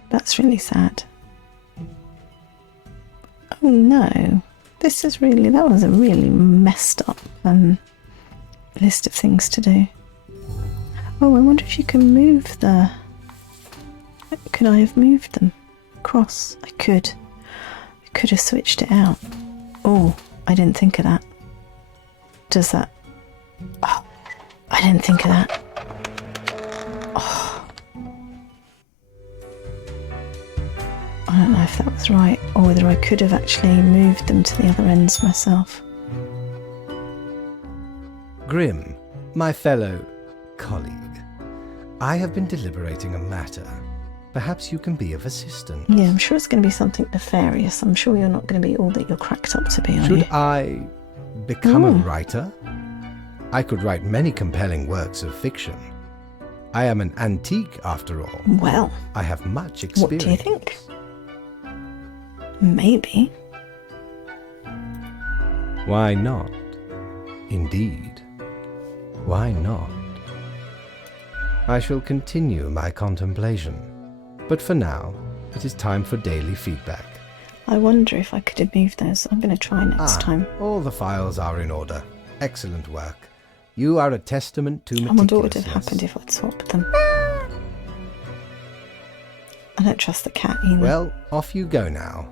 That's really sad. Oh no, that was a really messed up list of things to do. Oh, I wonder if you can move could I have moved them across? I could have switched it out. Oh, I didn't think of that. Does that? Oh, I didn't think of that. Oh. I don't know if that was right, or whether I could have actually moved them to the other ends myself. Grim, my fellow colleague, I have been deliberating a matter. Perhaps you can be of assistance. Yeah, I'm sure it's going to be something nefarious. I'm sure you're not going to be all that you're cracked up to be, are you? Should I become a writer? I could write many compelling works of fiction. I am an antique, after all. Well, I have much experience. What do you think? Maybe. Why not? Indeed. Why not? I shall continue my contemplation. But for now, it is time for daily feedback. I wonder if I could have moved those. I'm going to try next time. All the files are in order. Excellent work. You are a testament to I wonder what would meticulousness. have happened if I'd swapped them. I don't trust the cat either. Well, off you go now.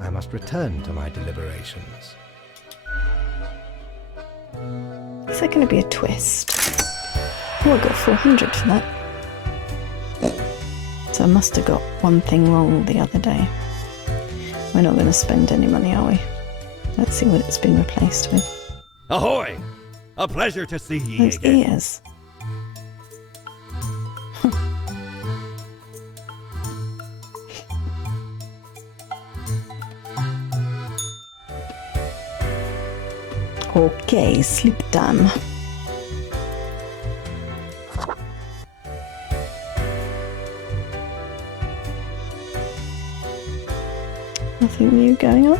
I must return to my deliberations. Is there going to be a twist? Oh, I got 400 for that. So I must have got one thing wrong the other day. We're not going to spend any money, are we? Let's see what it's been replaced with. Ahoy! A pleasure to see ye Those again. ears. Okay, sleep time. Nothing new going on?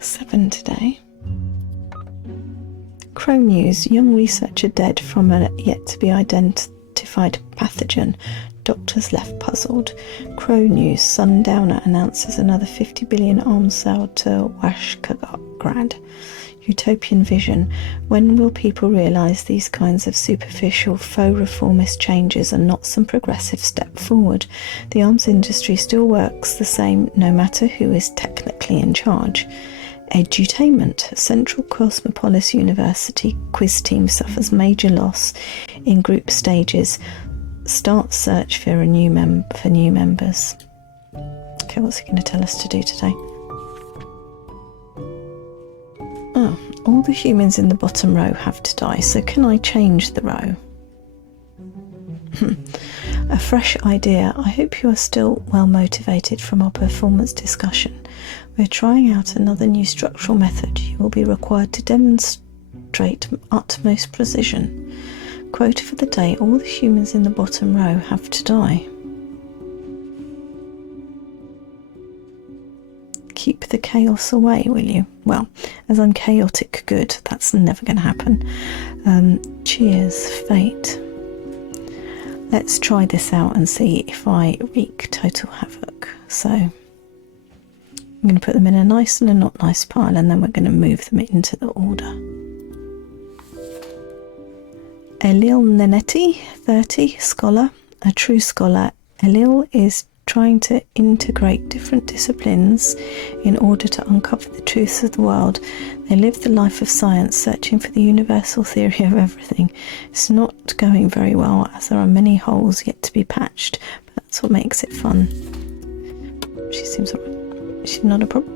Seven today. Crow News, young researcher dead from a yet-to-be identified pathogen. Doctors left puzzled. Crow News, Sundowner announces another 50 billion arms sale to Washkagrad. Utopian vision. When will people realise these kinds of superficial faux reformist changes are not some progressive step forward? The arms industry still works the same no matter who is technically in charge. Edutainment. Central Cosmopolis University quiz team suffers major loss in group stages. Start search for new members. Okay, what's he going to tell us to do today? Oh, all the humans in the bottom row have to die, so can I change the row? A fresh idea. I hope you are still well motivated from our performance discussion. We're trying out another new structural method. You will be required to demonstrate utmost precision. Quote for the day, all the humans in the bottom row have to die. Keep the chaos away, will you? Well, as I'm chaotic good, that's never going to happen. Cheers, fate. Let's try this out and see if I wreak total havoc. So I'm going to put them in a nice and a not nice pile, and then we're going to move them into the order. Elil Nenetti, 30, scholar, a true scholar. Elil is trying to integrate different disciplines in order to uncover the truths of the world. They live the life of science, searching for the universal theory of everything. It's not going very well, as there are many holes yet to be patched, but that's what makes it fun. She seems alright. She's not a problem.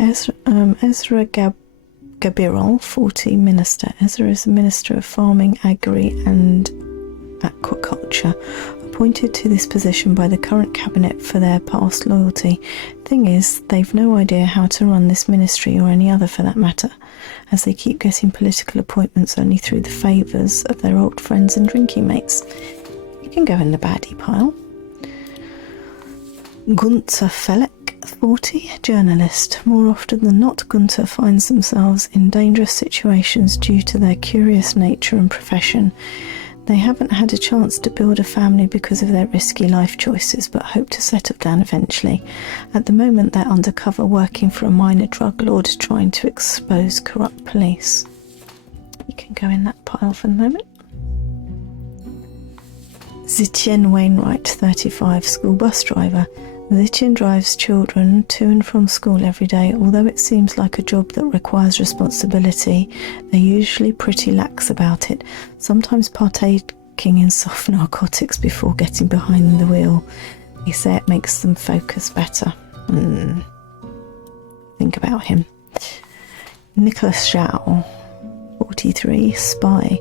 Ezra Gabirol, 40, minister. Ezra is the Minister of Farming, Agri and Aquaculture, appointed to this position by the current cabinet for their past loyalty. Thing is, they've no idea how to run this ministry, or any other for that matter, as they keep getting political appointments only through the favours of their old friends and drinking mates. You can go in the baddie pile. Gunther Felek, 40, journalist. More often than not, Gunther finds themselves in dangerous situations due to their curious nature and profession. They haven't had a chance to build a family because of their risky life choices, but hope to settle down eventually. At the moment, they're undercover working for a minor drug lord trying to expose corrupt police. You can go in that pile for the moment. Zitian Wainwright, 35, school bus driver. Zitian drives children to and from school every day. Although it seems like a job that requires responsibility, they're usually pretty lax about it, sometimes partaking in soft narcotics before getting behind the wheel. They say it makes them focus better. Think about him. Nicholas Zhao, 43, spy.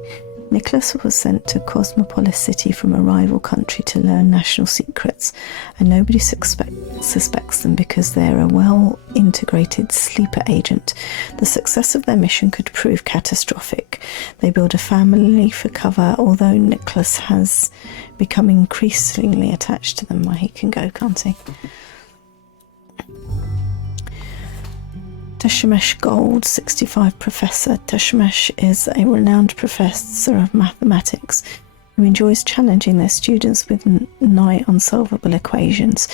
Nicholas was sent to Cosmopolis City from a rival country to learn national secrets, and nobody suspects them because they're a well-integrated sleeper agent. The success of their mission could prove catastrophic. They build a family for cover, although Nicholas has become increasingly attached to them. Well, he can go, can't he? Teshemesh Gold, 65, professor. Teshemesh is a renowned professor of mathematics who enjoys challenging their students with nigh unsolvable equations.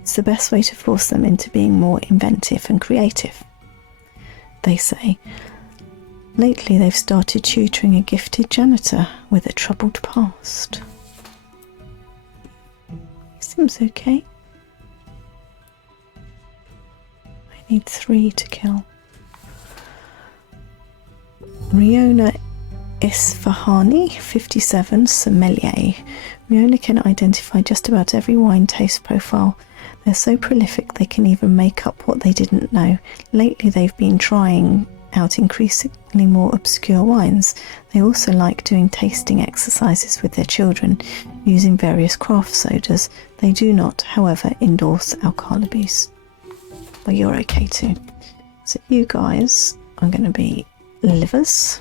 It's the best way to force them into being more inventive and creative, they say. Lately, they've started tutoring a gifted janitor with a troubled past. Seems okay. I need 3 to kill. Riona Isfahani, 57, sommelier. Riona can identify just about every wine taste profile. They're so prolific they can even make up what they didn't know. Lately they've been trying out increasingly more obscure wines. They also like doing tasting exercises with their children, using various craft sodas. They do not, however, endorse alcohol abuse. But you're okay too. So you guys are going to be livers.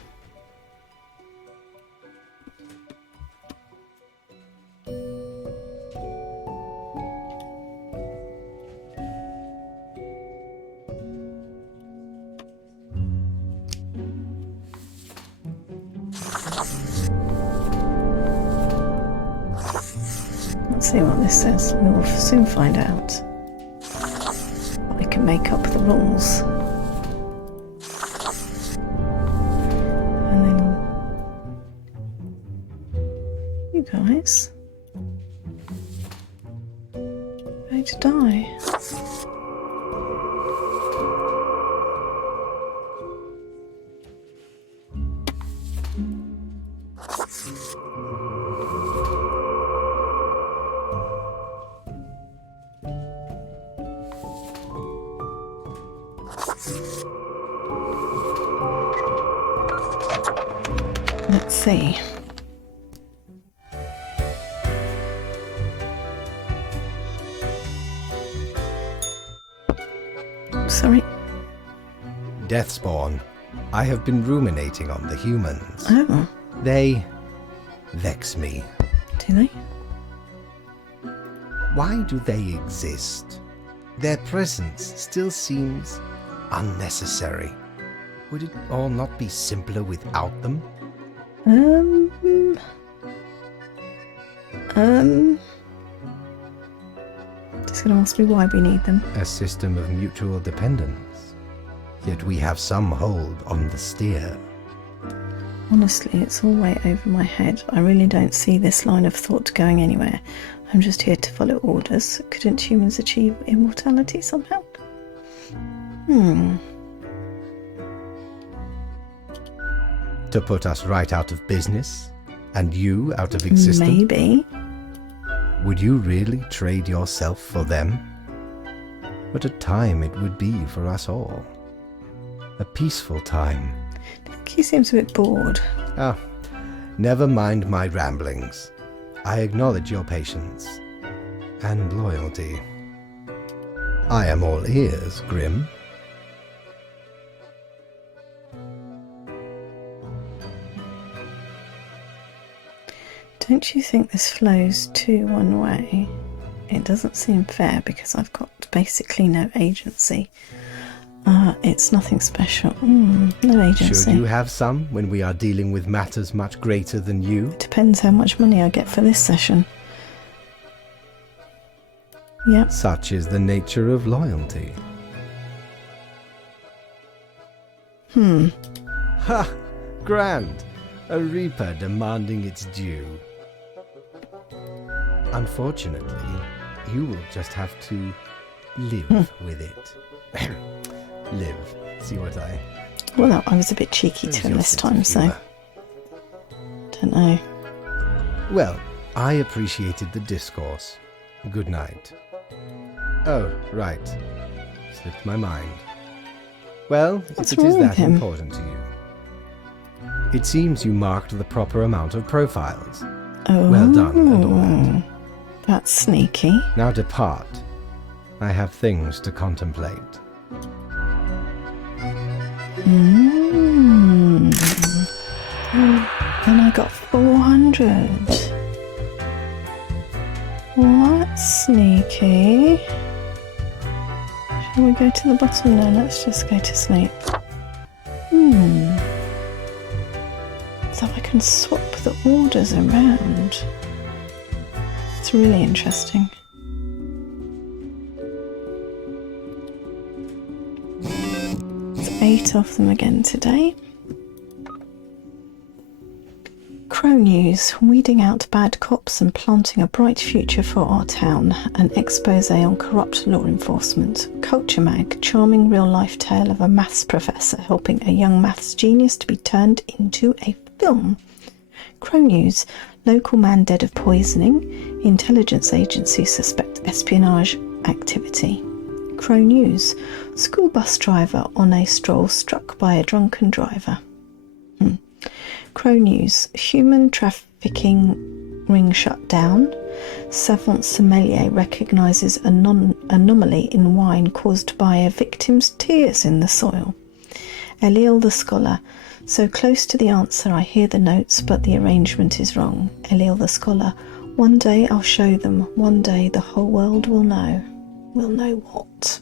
Let's see what this says. We will soon find out. I can make up the rules. And then you guys are going to die. Let's see. Sorry. Deathspawn. I have been ruminating on the humans. Oh, They vex me. do they? Why do they exist? Their presence still seems unnecessary. Would it all not be simpler without them? Just gonna ask me why we need them. A system of mutual dependence. Yet we have some hold on the steer. Honestly, it's all way over my head. I really don't see this line of thought going anywhere. I'm just here to follow orders. Couldn't humans achieve immortality somehow? To put us right out of business? And you out of existence? Maybe. Would you really trade yourself for them? What a time it would be for us all. A peaceful time. I think he seems a bit bored. Ah, never mind my ramblings. I acknowledge your patience and loyalty. I am all ears, Grim. Don't you think this flows too one way? It doesn't seem fair because I've got basically no agency. It's nothing special. No agency. Should you have some when we are dealing with matters much greater than you? Depends how much money I get for this session. Yep. Such is the nature of loyalty. Ha! Grand! A reaper demanding its due. Unfortunately, you will just have to live with it. Live. See what I... Well, I was a bit cheeky to him this time, so... Don't know. Well, I appreciated the discourse. Good night. Oh, right. Slipped my mind. Well, What's if it is wrong with that him? important to you. It seems you marked the proper amount of profiles. Oh, Well done, and all that. That's sneaky. Now depart. I have things to contemplate. And I got 400. What? Sneaky. Shall we go to the bottom now? Let's just go to sleep. So I can swap the orders around. It's really interesting. It's 8 of them again today. Crow News, weeding out bad cops and planting a bright future for our town. An expose on corrupt law enforcement. Culture Mag, charming real-life tale of a maths professor helping a young maths genius to be turned into a film. Crow News, local man dead of poisoning. Intelligence agencies suspect espionage activity. Crow News, school bus driver on a stroll struck by a drunken driver. Crow News, human trafficking ring shut down. Savant sommelier recognises anomaly in wine caused by a victim's tears in the soil. Eliel the scholar, so close to the answer I hear the notes but the arrangement is wrong. Eliel the scholar, one day I'll show them, one day the whole world will know. Will know what?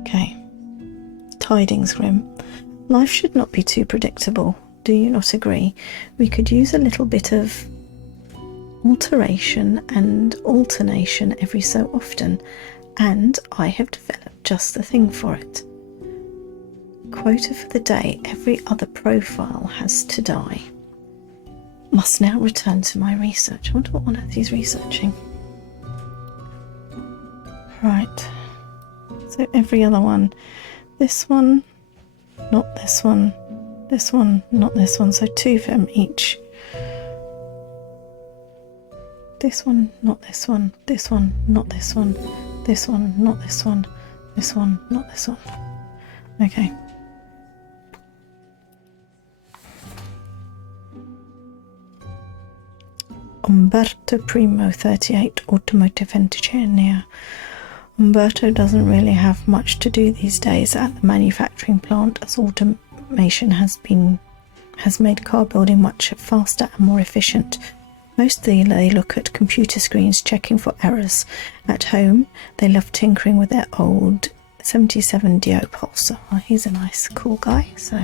Okay. Tidings, Grim. Life should not be too predictable. Do you not agree? We could use a little bit of alteration and alternation every so often, and I have developed just the thing for it. Quota for the day, every other profile has to die. Must now return to my research. I wonder what on earth he's researching. Right. So every other one. This one, not this one. This one, not this one. So 2 from each. This one, not this one. This one, not this one. This one, not this one. This one, not this one. Okay. Umberto Primo, 38, automotive engineer. Umberto doesn't really have much to do these days at the manufacturing plant, as automation has made car building much faster and more efficient. Mostly they look at computer screens checking for errors. At home, they love tinkering with their old 77 Dio Pulsar. Well, he's a nice, cool guy, so...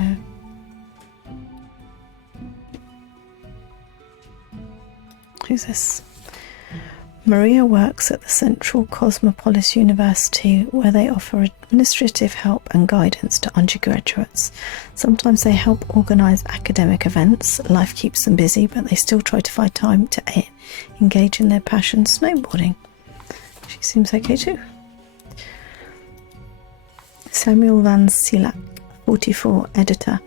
Who's this? Maria works at the Central Cosmopolis University, where they offer administrative help and guidance to undergraduates. Sometimes they help organise academic events. Life keeps them busy, but they still try to find time to engage in their passion, snowboarding. She seems okay too. Samuel Van Silak, 44, editor.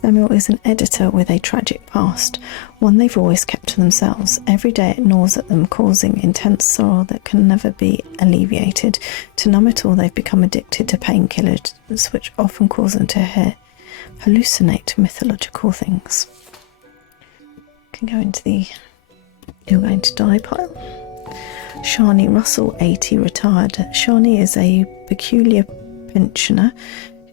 Samuel is an editor with a tragic past, one they've always kept to themselves. Every day it gnaws at them, causing intense sorrow that can never be alleviated. To numb it all, they've become addicted to painkillers, which often cause them to hallucinate mythological things. Can go into the "you're going to die" pile. Shani Russell, 80, retired. Shani is a peculiar pensioner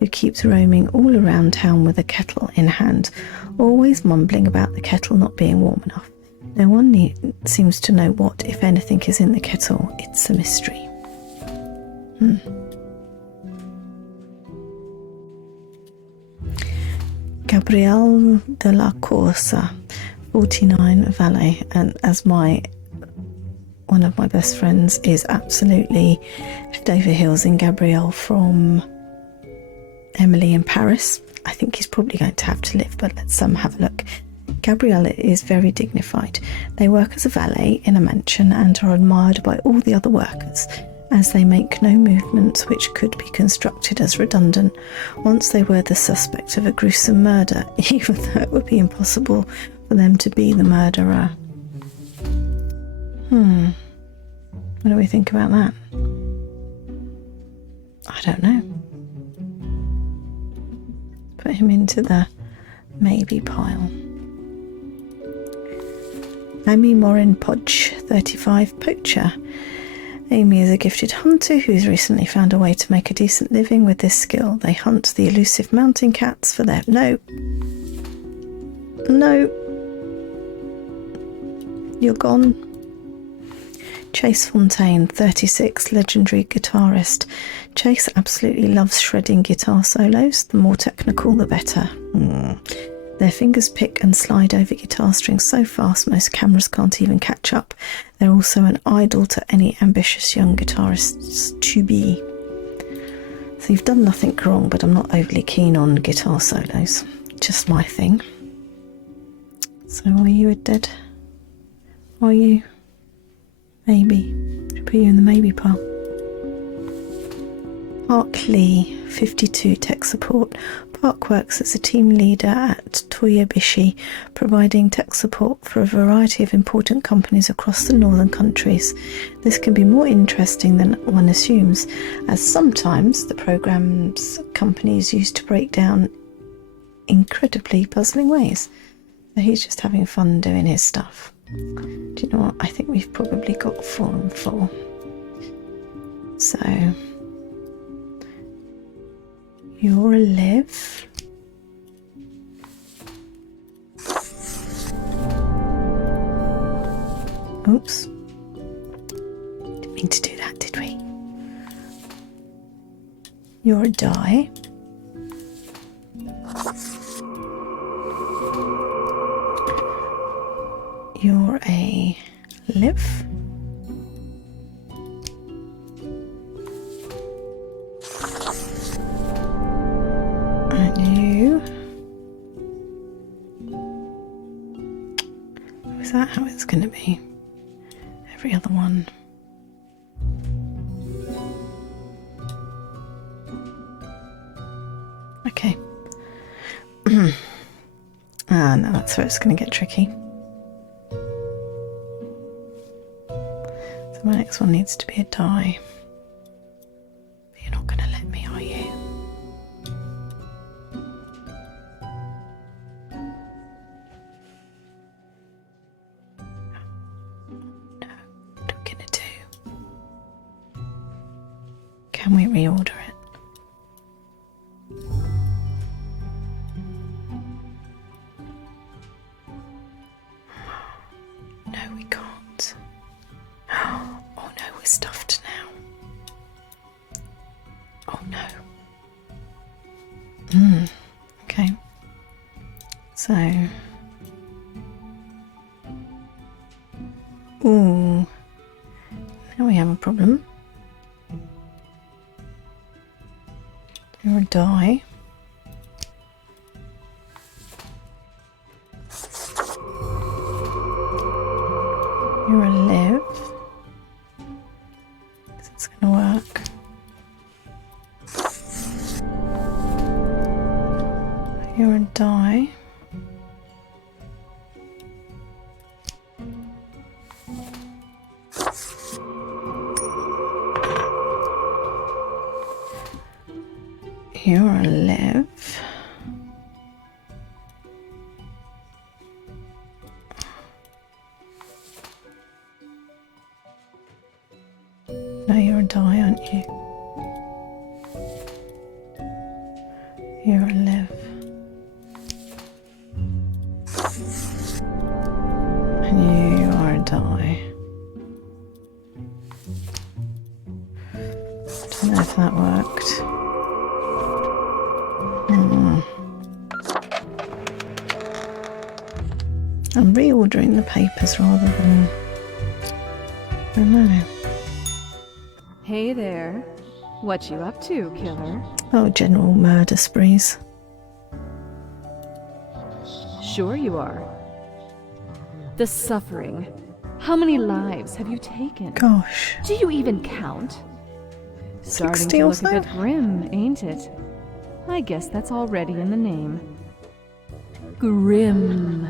who keeps roaming all around town with a kettle in hand, always mumbling about the kettle not being warm enough. No one seems to know what, if anything, is in the kettle. It's a mystery. Gabrielle de la Corsa, 49, valet, and as one of my best friends is absolutely head over heels in Gabrielle from Emily in Paris. I think he's probably going to have to live, but let's have a look. Gabrielle is very dignified. They work as a valet in a mansion and are admired by all the other workers, as they make no movements which could be constructed as redundant. Once they were the suspect of a gruesome murder, even though it would be impossible for them to be the murderer. What do we think about that? I don't know. Put him into the maybe pile. Amy Morin Podge, 35, poacher. Amy is a gifted hunter who's recently found a way to make a decent living with this skill. They hunt the elusive mountain cats for their... No. You're gone. Chase Fontaine, 36, legendary guitarist. Chase absolutely loves shredding guitar solos. The more technical, the better. Their fingers pick and slide over guitar strings so fast most cameras can't even catch up. They're also an idol to any ambitious young guitarists to be. So you've done nothing wrong, but I'm not overly keen on guitar solos. just my thing. So are you a dead? Are you? Maybe. Should put you in the maybe pile. Park Lee, 52 tech support. Park works as a team leader at Toyobishi, providing tech support for a variety of important companies across the northern countries. This can be more interesting than one assumes, as sometimes the programs companies use to break down incredibly puzzling ways. So he's just having fun doing his stuff. Do you know what? I think we've probably got 4 and 4. So you're a live. Oops. Didn't mean to do that, did we? You're a die. You're a live. And you... Is that how it's going to be? Every other one. Okay. Ah, no, that's where it's going to get tricky. So my next one needs to be a die. But you're not going to let me, are you? No, what are we going to do? Can we reorder it? No, we can't. Oh no, we're stuffed now. Oh no. Okay. So. Ooh. Now we have a problem. You're a die. You're a live. Is this going to work? You're a die. You're a live. No, you're a die, aren't you? You're a live. And you are a die. Don't know if that worked. I'm reordering the papers rather than... I don't know. Hey there. What you up to, killer? Oh, general murder sprees. Sure you are. The suffering. How many lives have you taken? Gosh. Do you even count? Starting 60 to or look so? a bit grim, ain't it? I guess that's already in the name. Grim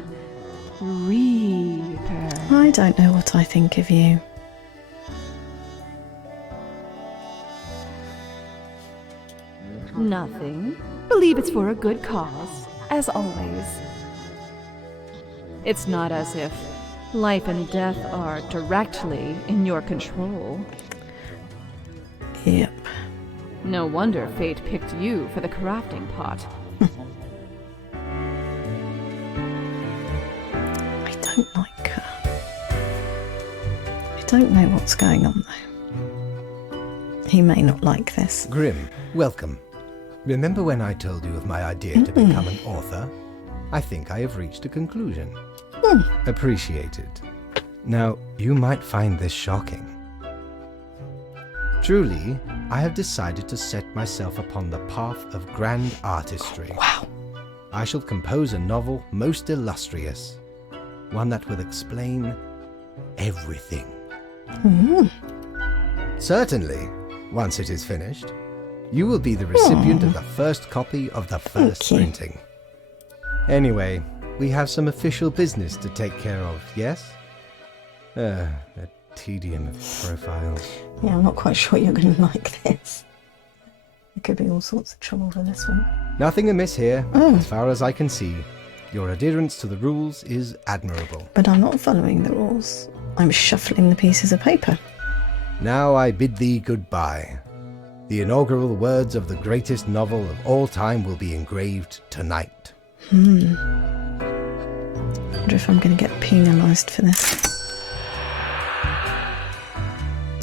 Reaper. I don't know what I think of you. Nothing. Believe it's for a good cause, as always. It's not as if life and death are directly in your control. Yep. No wonder fate picked you for the crafting pot. I don't like her. I don't know what's going on though. He may not like this. Grim, welcome. Remember when I told you of my idea to become an author? I think I have reached a conclusion. Appreciated. Now, you might find this shocking. Truly, I have decided to set myself upon the path of grand artistry. Wow. I shall compose a novel most illustrious, one that will explain everything. Certainly, once it is finished, you will be the recipient of the first copy of the first printing. Anyway, we have some official business to take care of, yes? The tedium of profiles. Yeah, I'm not quite sure you're going to like this. There could be all sorts of trouble with this one. Nothing amiss here, as far as I can see. Your adherence to the rules is admirable. But I'm not following the rules. I'm shuffling the pieces of paper. Now I bid thee goodbye. The inaugural words of the greatest novel of all time will be engraved tonight. I wonder if I'm going to get penalised for this.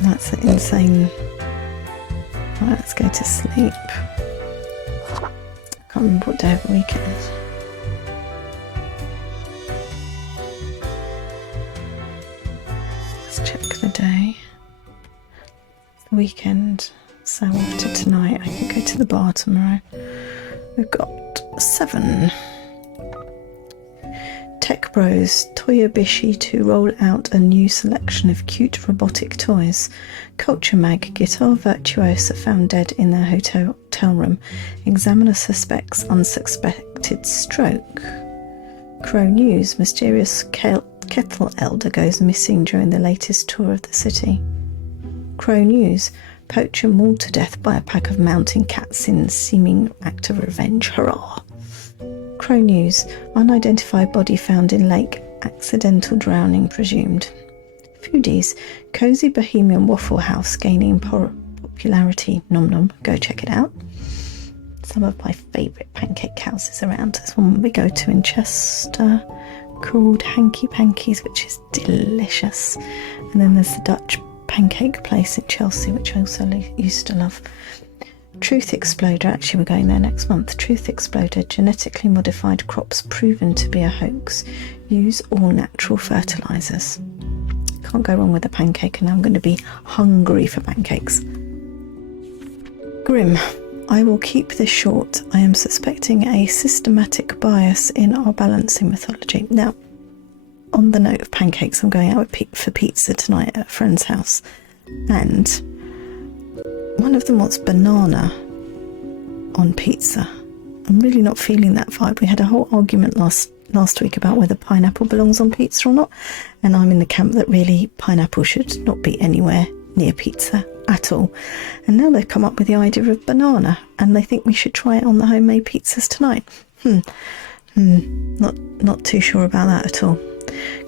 That's insane. Right, let's go to sleep. I can't remember what day of the week it is. Let's check the day. It's the weekend, so after tonight I can go to the bar tomorrow. We've got 7. Tech Bros Toyobishi to roll out a new selection of cute robotic toys. Culture Mag guitar virtuosa found dead in their hotel room. Examiner suspects unsuspected stroke. Crow News mysterious kettle elder goes missing during the latest tour of the city. Crow News poacher mauled to death by a pack of mountain cats in seeming act of revenge. Hurrah! Crow News, unidentified body found in lake, accidental drowning presumed. Foodies, cozy bohemian waffle house gaining popularity. Nom nom, go check it out. Some of my favourite pancake houses around. There's one we go to in Chester called Hanky Panky's, which is delicious. And then there's the Dutch pancake place in Chelsea, which I also used to love. Truth Exploder, actually we're going there next month. Truth Exploder, genetically modified crops proven to be a hoax. Use all natural fertilisers. Can't go wrong with a pancake, and now I'm going to be hungry for pancakes. Grim, I will keep this short. I am suspecting a systematic bias in our balancing methodology. Now, on the note of pancakes, I'm going out for pizza tonight at a friend's house, and one of them wants banana on pizza. I'm really not feeling that vibe. We had a whole argument last week about whether pineapple belongs on pizza or not, and I'm in the camp that really pineapple should not be anywhere near pizza at all. And now they've come up with the idea of banana, and they think we should try it on the homemade pizzas tonight. Not too sure about that at all.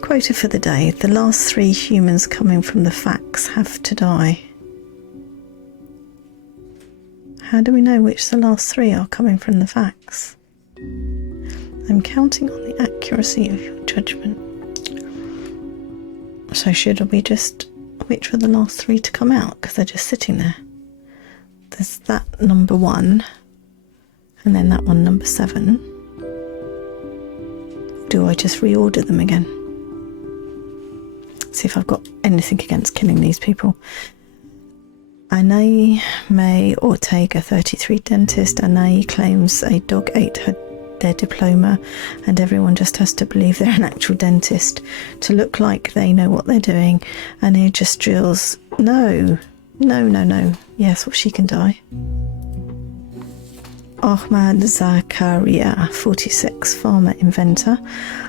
Quota for the day: the last 3 humans coming from the facts have to die. How do we know which the last 3 are coming from the facts? I'm counting on the accuracy of your judgment. So should we just wait for the last 3 to come out, because they're just sitting there? There's that number 1, and then that one number 7. Do I just reorder them again? See if I've got anything against killing these people. Anai May Ortega, 33, dentist. Anai claims a dog ate their diploma, and everyone just has to believe they're an actual dentist to look like they know what they're doing. And he just drills, no. Yes, well, she can die. Ahmad Zakaria, 46, farmer inventor.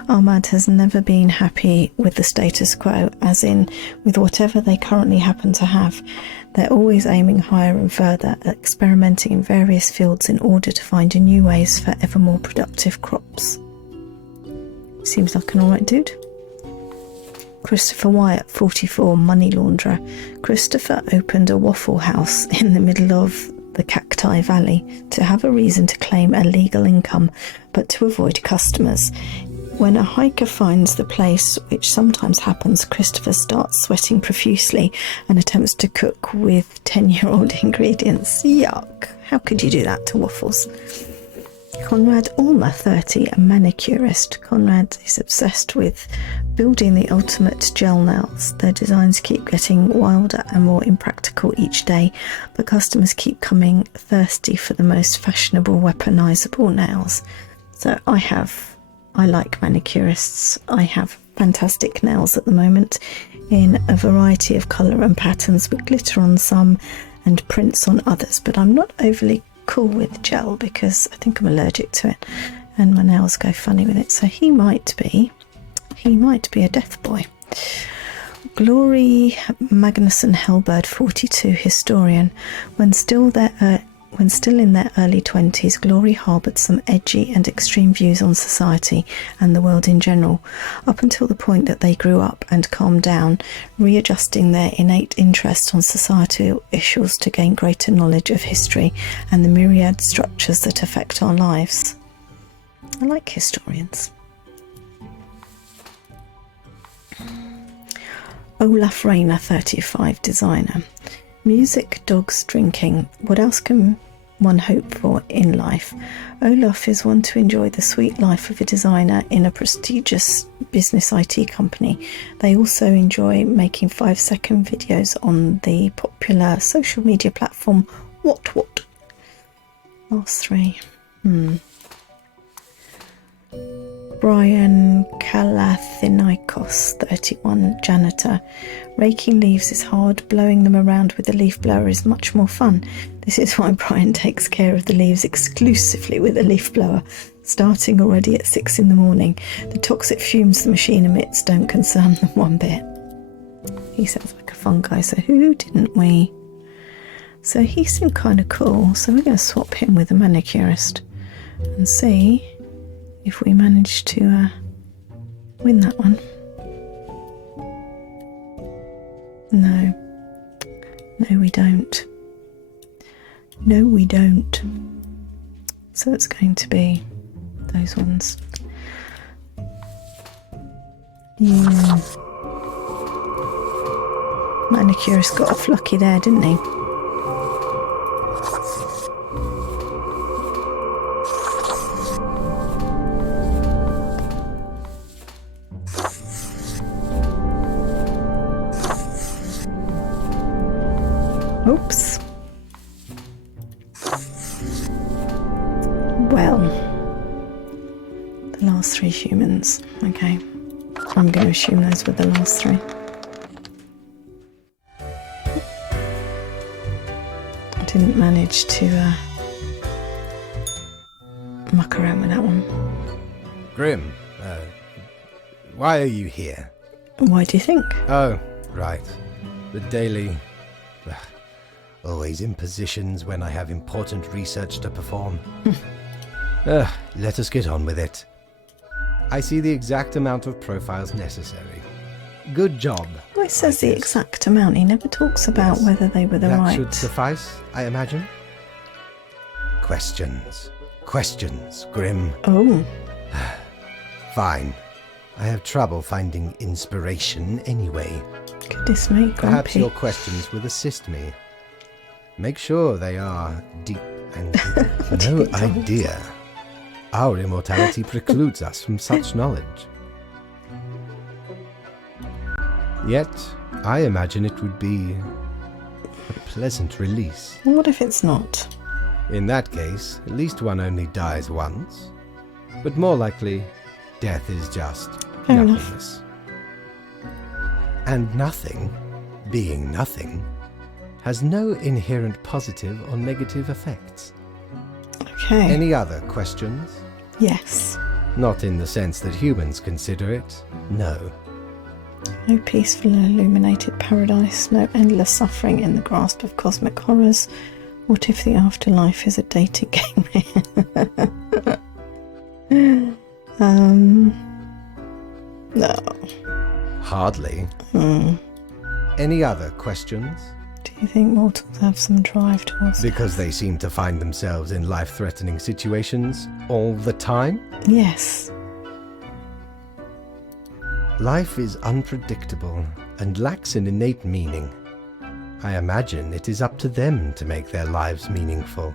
Ahmad has never been happy with the status quo, as in with whatever they currently happen to have. They're always aiming higher and further, experimenting in various fields in order to find new ways for ever more productive crops. Seems like an alright dude. Christopher Wyatt, 44, money launderer. Christopher opened a waffle house in the middle of the Cacti Valley to have a reason to claim a legal income, but to avoid customers. When a hiker finds the place, which sometimes happens, Christopher starts sweating profusely and attempts to cook with 10-year-old ingredients. Yuck! How could you do that to waffles? Conrad Ulmer, 30, a manicurist. Conrad is obsessed with building the ultimate gel nails. Their designs keep getting wilder and more impractical each day, but customers keep coming thirsty for the most fashionable, weaponizable nails. So I like manicurists. I have fantastic nails at the moment in a variety of colour and patterns, with glitter on some and prints on others, but I'm not overly cool with gel because I think I'm allergic to it and my nails go funny with it. So he might be a death boy. Glory Magnuson Hellbird 42 historian. When still in their early 20s, Glory harboured some edgy and extreme views on society and the world in general, up until the point that they grew up and calmed down, readjusting their innate interest on societal issues to gain greater knowledge of history and the myriad structures that affect our lives. I like historians. Olaf Rayner, 35, designer. Music, dogs, drinking. What else can one hope for in life? Olaf is one to enjoy the sweet life of a designer in a prestigious business IT company. They also enjoy making 5-second videos on the popular social media platform What. Last three. Brian Kalathinikos, 31, janitor. Raking leaves is hard, blowing them around with the leaf blower is much more fun. This is why Brian takes care of the leaves exclusively with a leaf blower, starting already at 6 in the morning. The toxic fumes the machine emits don't concern them one bit. He sounds like a fun guy, so who didn't we? So he seemed kind of cool, so we're going to swap him with a manicurist and see if we manage to win that one. No we don't. No we don't. So it's going to be those ones. Yeah. Manicurist got off lucky there, didn't he? Oops. Well, the last 3 humans. Okay. I'm going to assume those were the last 3. I didn't manage to muck around with that one. Grim, why are you here? Why do you think? Oh, right. The daily... always in positions when I have important research to perform. Let us get on with it. I see the exact amount of profiles necessary. Good job. Why says the exact amount? He never talks about whether they were the that right. Should suffice, I imagine. Questions, Grim. Oh. Fine. I have trouble finding inspiration anyway. Goodness me, grumpy. Perhaps your questions will assist me. Make sure they are deep and no idea. Our immortality precludes us from such knowledge. Yet, I imagine it would be a pleasant release. What if it's not? In that case, at least one only dies once. But more likely, death is just Fair enough. nothingness. And nothing, being nothing, has no inherent positive or negative effects. Okay. Any other questions? Yes. Not in the sense that humans consider it, no. No peaceful and illuminated paradise, no endless suffering in the grasp of cosmic horrors. What if the afterlife is a dating game? No. Hardly. Any other questions? Do you think mortals have some drive towards Because they seem to find themselves in life-threatening situations all the time? Yes. Life is unpredictable and lacks an innate meaning. I imagine it is up to them to make their lives meaningful.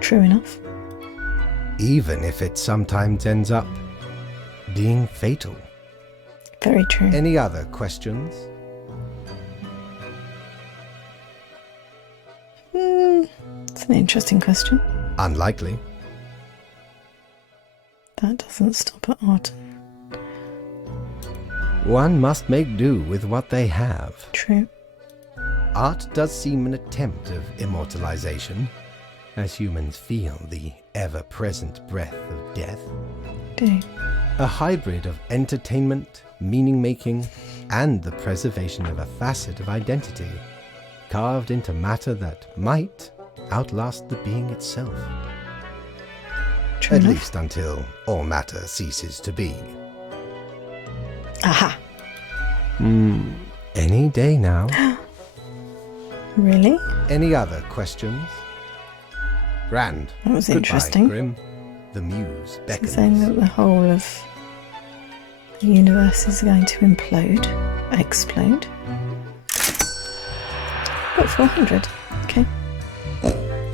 True enough. Even if it sometimes ends up being fatal. Very true. Any other questions? It's an interesting question. Unlikely. That doesn't stop at art. One must make do with what they have. True. Art does seem an attempt of immortalization, as humans feel the ever-present breath of death. Do. A hybrid of entertainment, meaning-making, and the preservation of a facet of identity, carved into matter that might outlast the being itself. True At enough. least until all matter ceases to be. Aha. Any day now. Really? Any other questions? Grand. That was Goodbye, interesting. Grim. The muse It's beckons. saying that the whole of the universe is going to implode, explode. Got 400. Okay.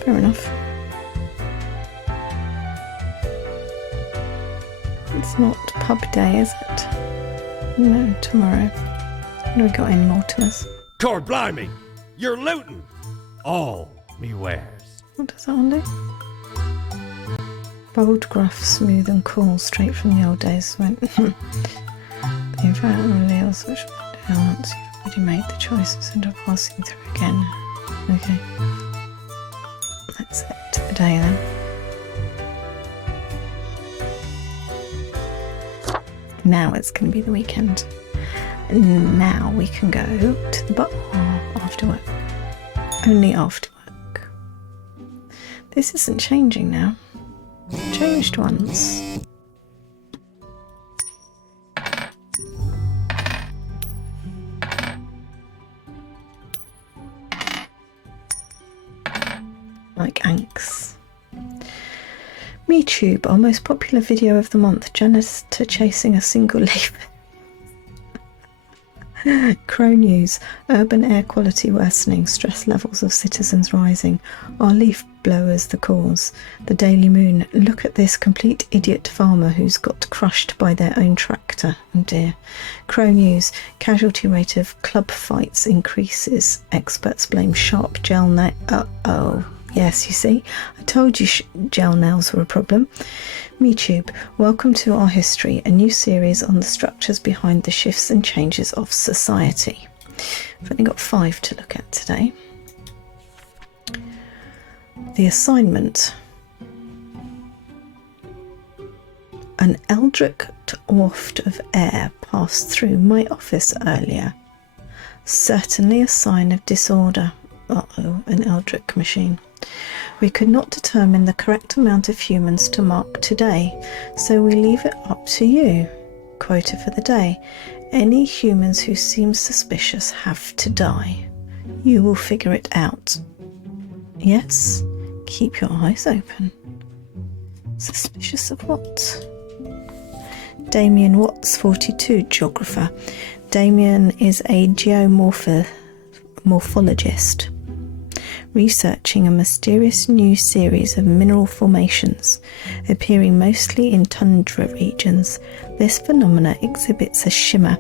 Fair enough. It's not pub day, is it? No, tomorrow. What have we got any more to us? Cord blimey! You're looting! All me wares. What does that one do? Bold, gruff, smooth and cool, straight from the old days. Went the environment reveals which once you've already made the choices and are passing through again. Okay. That's it for the day then. Now it's going to be the weekend. And now we can go to the bar after work. Only after work. This isn't changing now. Changed once. Like Anks. MeTube, our most popular video of the month. Janitor chasing a single leaf. Crow News, urban air quality worsening, stress levels of citizens rising, are leaf blowers the cause? The Daily Moon, look at this complete idiot farmer who's got crushed by their own tractor. Oh dear. Crow News, casualty rate of club fights increases, experts blame sharp gel nail. Uh-oh. Yes, you see, I told you gel nails were a problem. MeTube, welcome to our history, a new series on the structures behind the shifts and changes of society. I've only got 5 to look at today. The assignment. An eldritch waft of air passed through my office earlier. Certainly a sign of disorder. Uh-oh, an eldritch machine. We could not determine the correct amount of humans to mark today, so we leave it up to you. Quota for the day. Any humans who seem suspicious have to die. You will figure it out. Yes? Keep your eyes open. Suspicious of what? Damien Watts, 42, geographer. Damien is a geomorphologist, researching a mysterious new series of mineral formations, appearing mostly in tundra regions. This phenomena exhibits a shimmer,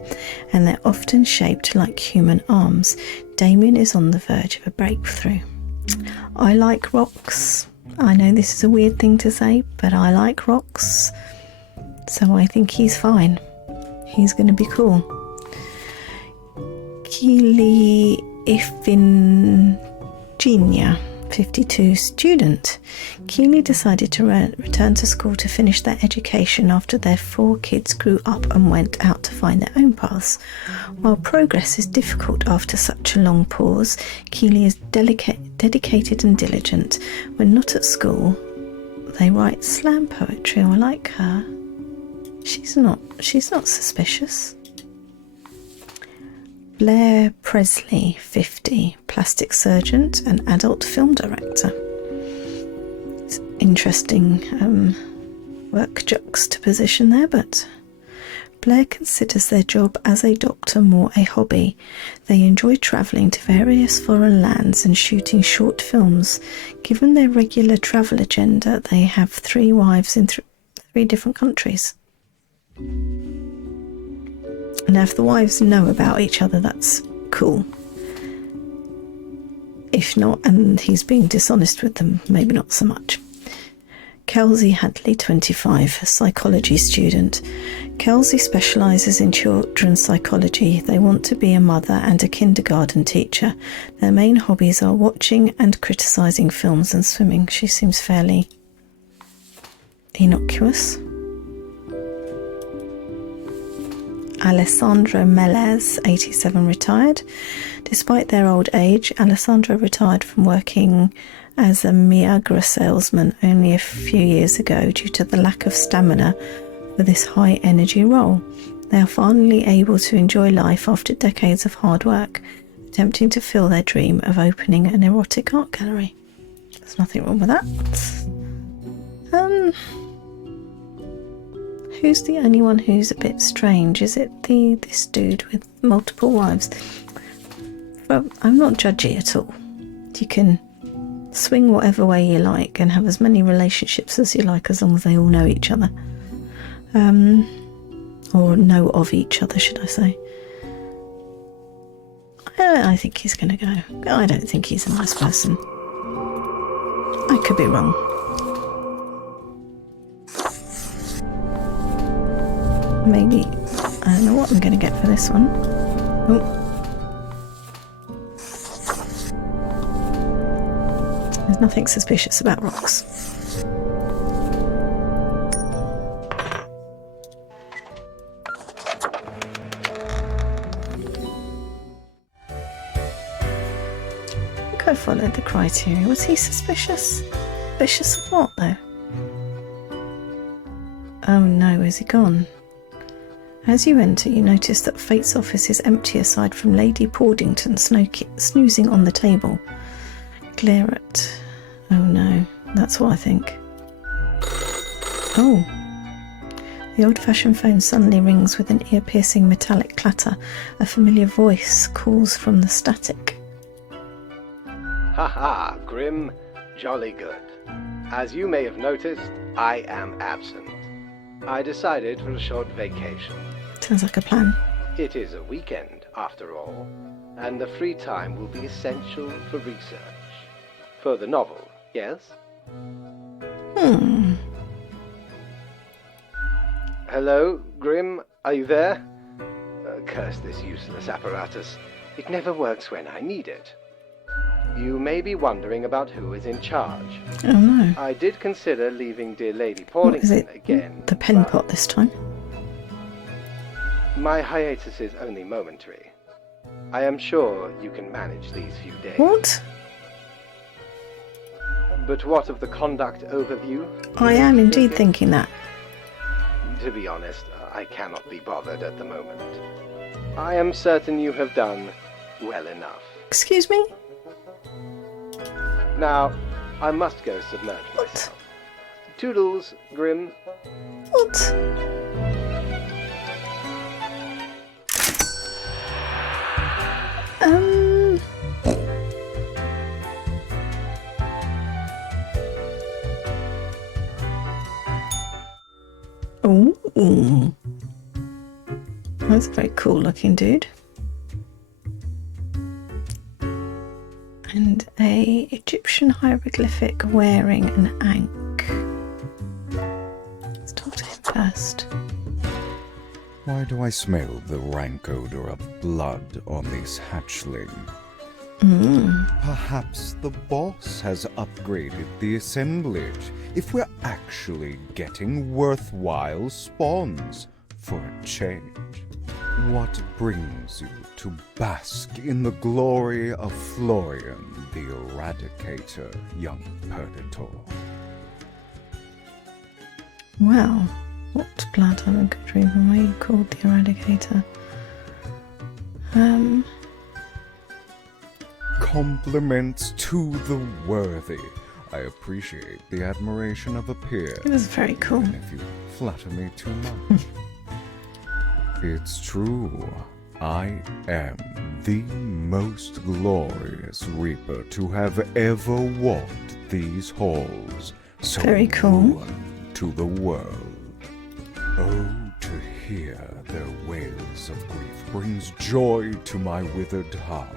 and they're often shaped like human arms. Damien is on the verge of a breakthrough. I like rocks. I know this is a weird thing to say, but I like rocks. So I think he's fine. He's going to be cool. Keely Ifingenia, 52, student. Keely decided to return to school to finish their education after their 4 kids grew up and went out to find their own paths. While progress is difficult after such a long pause, Keely is dedicated and diligent. When not at school, they write slam poetry. I like her. She's not suspicious. Blair Presley, 50, plastic surgeon and adult film director. It's interesting work juxtaposition there, but Blair considers their job as a doctor more a hobby. They enjoy travelling to various foreign lands and shooting short films. Given their regular travel agenda, they have 3 wives in 3 different countries. Now, if the wives know about each other, that's cool. If not, and he's being dishonest with them, maybe not so much. Kelsey Hadley, 25, a psychology student. Kelsey specialises in children's psychology. They want to be a mother and a kindergarten teacher. Their main hobbies are watching and criticising films and swimming. She seems fairly innocuous. Alessandro Melez, 87, retired. Despite their old age, Alessandro retired from working as a Miagra salesman only a few years ago due to the lack of stamina for this high-energy role. They are finally able to enjoy life after decades of hard work, attempting to fill their dream of opening an erotic art gallery. There's nothing wrong with that. Who's the only one who's a bit strange? Is it this dude with multiple wives? Well, I'm not judgy at all. You can swing whatever way you like and have as many relationships as you like, as long as they all know each other. Or know of each other, should I say. I think he's going to go. I don't think he's a nice person. I could be wrong. Maybe. I don't know what I'm going to get for this one. Oh. There's nothing suspicious about rocks. I think I followed the criteria. Was he suspicious? Suspicious of what, though? Oh no, is he gone? As you enter, you notice that Fate's office is empty aside from Lady Pordington snoozing on the table. Glare at... Oh no, that's what I think. Oh. The old-fashioned phone suddenly rings with an ear-piercing metallic clatter. A familiar voice calls from the static. Haha, Grim, jolly good. As you may have noticed, I am absent. I decided for a short vacation. Sounds like a plan. It is a weekend, after all, and the free time will be essential for research. For the novel, yes? Hello, Grim, are you there? Curse this useless apparatus. It never works when I need it. You may be wondering about who is in charge. Oh no. I did consider leaving dear Lady What is Pordington it? again. The pen pot this time? My hiatus is only momentary. I am sure you can manage these few days. What? But what of the conduct overview? I am indeed thinking that. To be honest, I cannot be bothered at the moment. I am certain you have done well enough. Excuse me? Now, I must go submerge myself. Toodles, Grim. What? Oh, that's a very cool looking dude. And a Egyptian hieroglyphic wearing an ankh. Let's talk to him first. Why do I smell the rank odor of blood on this hatchling? Perhaps the boss has upgraded the assemblage if we're actually getting worthwhile spawns for a change. What brings you to bask in the glory of Florian the Eradicator, young Purgator? Well, what blood on a good reason why you called the Eradicator? Compliments to the worthy. I appreciate the admiration of a peer. It was very cool. Even if you flatter me too much. It's true. I am the most glorious Reaper to have ever walked these halls. So very cool. known to the world. Oh, to hear their wails of grief brings joy to my withered heart.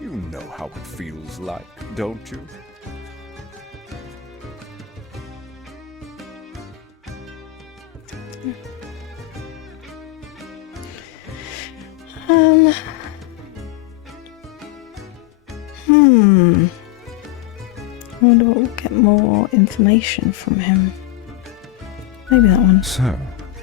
You know how it feels like, don't you? I wonder what we'll get more information from him. Maybe that one. So,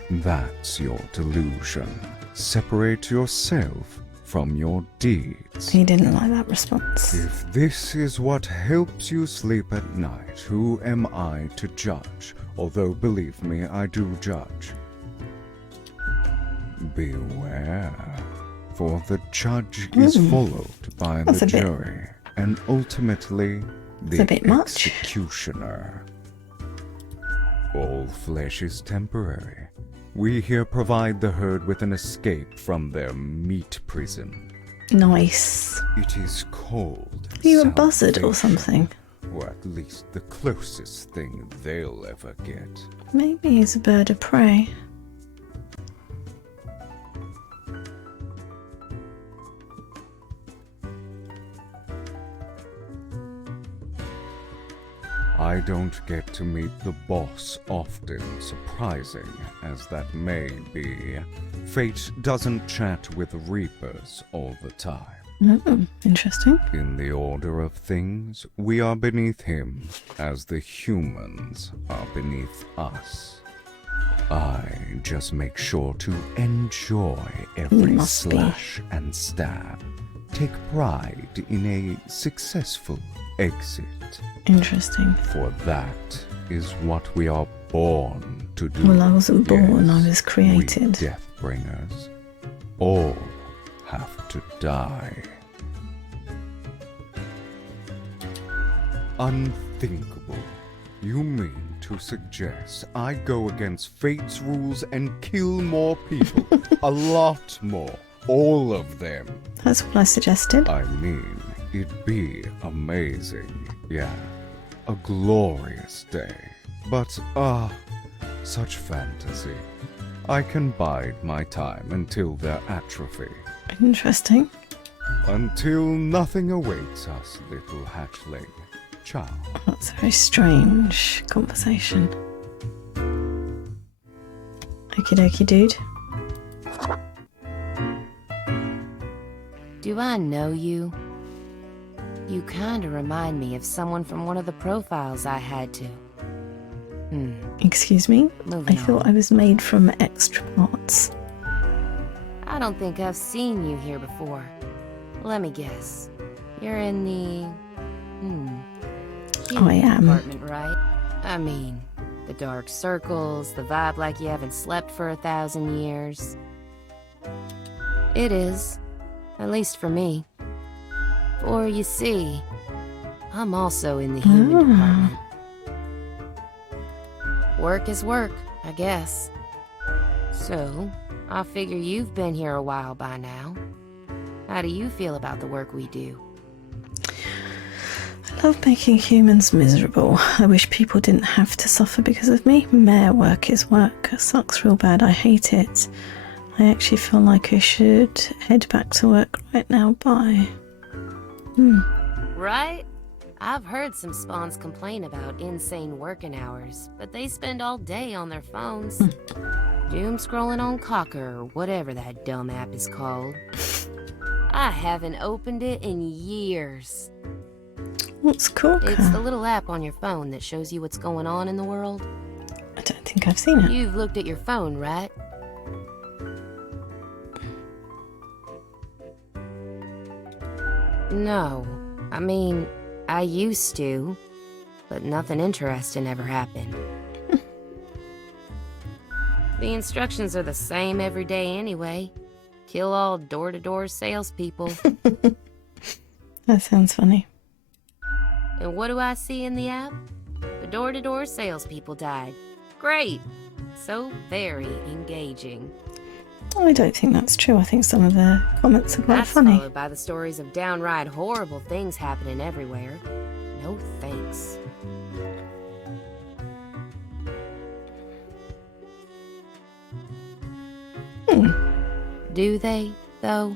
that's your delusion. Separate yourself from your deeds. He didn't like that response. If this is what helps you sleep at night, who am I to judge? Although, believe me, I do judge. Beware, for the judge is followed by the jury, and ultimately the executioner. All flesh is temporary. We here provide the herd with an escape from their meat prison. Nice. It is called Are you a buzzard or salvation, something? or at least the closest thing they'll ever get. Maybe he's a bird of prey. I don't get to meet the boss often, surprising as that may be. Fate doesn't chat with reapers all the time. Interesting. In the order of things, we are beneath him, as the humans are beneath us. I just make sure to enjoy every slash and stab. Take pride in a successful exit. Interesting. For that is what we are born to do. Well, I wasn't born, I was created. We Deathbringers all have to die. Unthinkable. You mean to suggest I go against fate's rules and kill more people? A lot more. All of them. That's what I suggested. I mean, it'd be amazing. Yeah. A glorious day. But, such fantasy. I can bide my time until their atrophy. Interesting. Until nothing awaits us, little hatchling. Ciao. That's a very strange conversation. Okie dokie, dude. Do I know you? You kinda remind me of someone from one of the profiles I had to. Excuse me? Moving I thought on. I was made from extra parts. I don't think I've seen you here before. Let me guess. You're in the... I am. department, right? I mean, the dark circles, the vibe like you haven't slept for 1,000 years. It is. At least for me. For you see, I'm also in the human department. Work is work, I guess. So, I figure you've been here a while by now. How do you feel about the work we do? I love making humans miserable. I wish people didn't have to suffer because of me. Mere work is work. It sucks real bad. I hate it. I actually feel like I should head back to work right now. Bye. Right? I've heard some spawns complain about insane working hours, but they spend all day on their phones. Doom scrolling on Cocker, or whatever that dumb app is called. I haven't opened it in years. What's Cocker? It's the little app on your phone that shows you what's going on in the world. I don't think I've seen it. You've looked at your phone, right? No. I mean, I used to, but nothing interesting ever happened. The instructions are the same every day anyway. Kill all door-to-door salespeople. That sounds funny. And what do I see in the app? The door-to-door salespeople died. Great! So very engaging. I don't think that's true. I think some of the comments are quite That's funny. followed by the stories of downright horrible things happening everywhere. No thanks. Do they, though?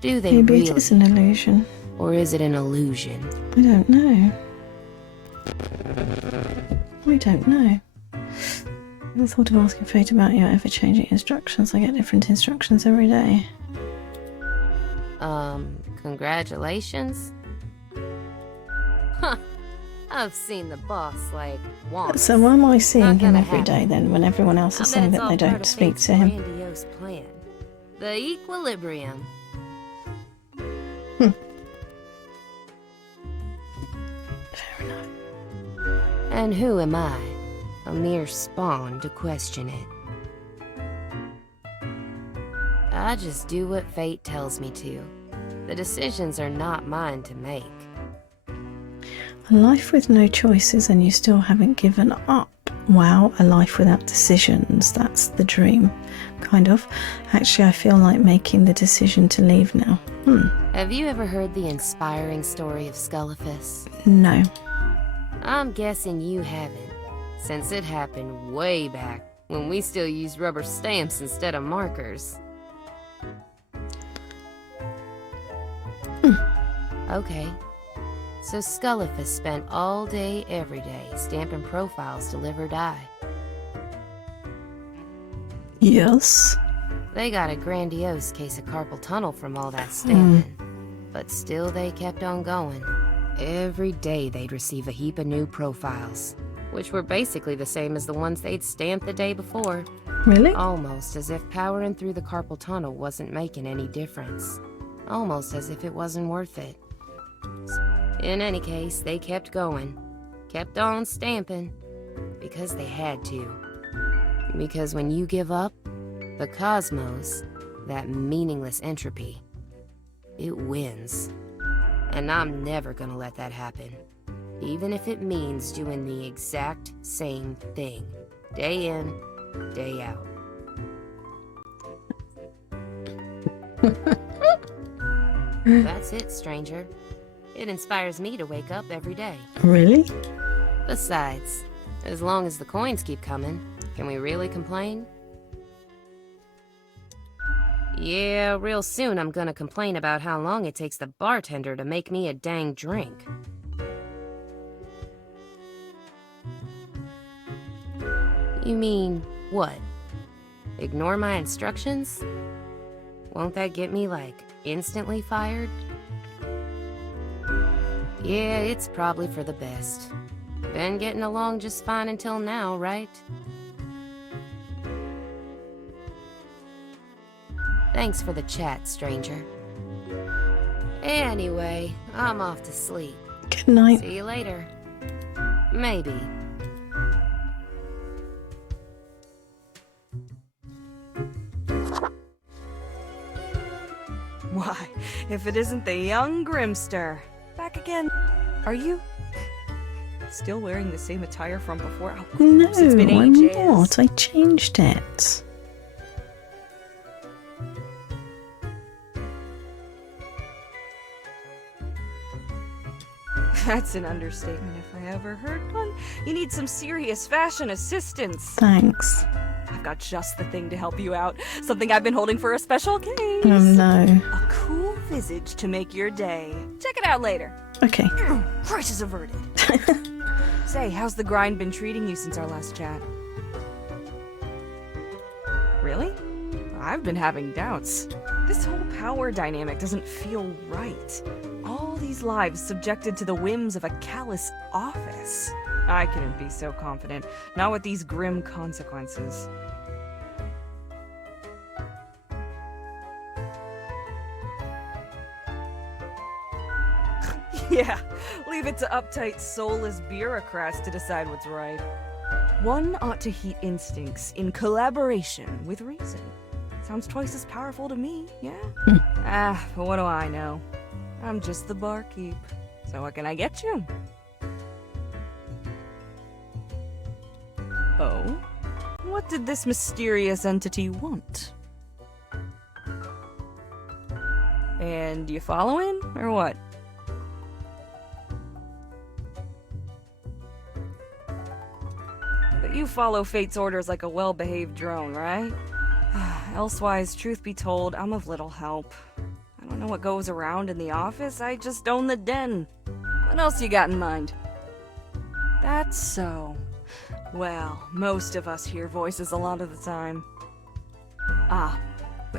Do they Maybe really? it is an illusion. Or is it an illusion? I don't know. I don't know. I thought of asking Fate about your ever-changing instructions. I get different instructions every day. Congratulations? I've seen the boss, like, once. So why am I seeing Not him gonna every day happen. then when everyone else I is bet saying it's that all they part don't of speak Fate's to him? grandiose plan. The equilibrium. Fair enough. And who am I? A mere spawn to question it. I just do what fate tells me to. The decisions are not mine to make. A life with no choices and you still haven't given up. Wow, a life without decisions. That's the dream. Kind of. Actually, I feel like making the decision to leave now. Have you ever heard the inspiring story of Scullifus? No. I'm guessing you haven't, since it happened way back when we still used rubber stamps instead of markers. Okay. So Scullifus spent all day, every day, stamping profiles to live or die. Yes. They got a grandiose case of carpal tunnel from all that stamping. But still they kept on going. Every day they'd receive a heap of new profiles, which were basically the same as the ones they'd stamped the day before. Really? Almost as if powering through the carpal tunnel wasn't making any difference. Almost as if it wasn't worth it. In any case, they kept going. Kept on stamping. Because they had to. Because when you give up, the cosmos, that meaningless entropy, it wins. And I'm never gonna let that happen. Even if it means doing the exact same thing. Day in, day out. That's it, stranger. It inspires me to wake up every day. Really? Besides, as long as the coins keep coming, can we really complain? Yeah, real soon I'm gonna complain about how long it takes the bartender to make me a dang drink. You mean, what? Ignore my instructions? Won't that get me, like, instantly fired? Yeah, it's probably for the best. Been getting along just fine until now, right? Thanks for the chat, stranger. Anyway, I'm off to sleep. Good night. See you later. Maybe. Why, if it isn't the young Grimster. Back again. Are you still wearing the same attire from before? Oh, No, it's been I'm ages. not. I changed it. That's an understatement if I ever heard one. You need some serious fashion assistance. Thanks. I've got just the thing to help you out. Something I've been holding for a special case. Oh no. A cool visage to make your day. Check it out later. Okay. Crisis averted. Say, how's the grind been treating you since our last chat? Really? I've been having doubts. This whole power dynamic doesn't feel right. All these lives subjected to the whims of a callous office. I couldn't be so confident, not with these grim consequences. Yeah, leave it to uptight, soulless bureaucrats to decide what's right. One ought to heed instincts in collaboration with reason. Sounds twice as powerful to me, yeah? But what do I know? I'm just the barkeep. So what can I get you? Oh? What did this mysterious entity want? And you following, or what? But you follow Fate's orders like a well-behaved drone, right? Elsewise, truth be told, I'm of little help. I don't know what goes around in the office, I just own the den. What else you got in mind? That's so. Well, most of us hear voices a lot of the time.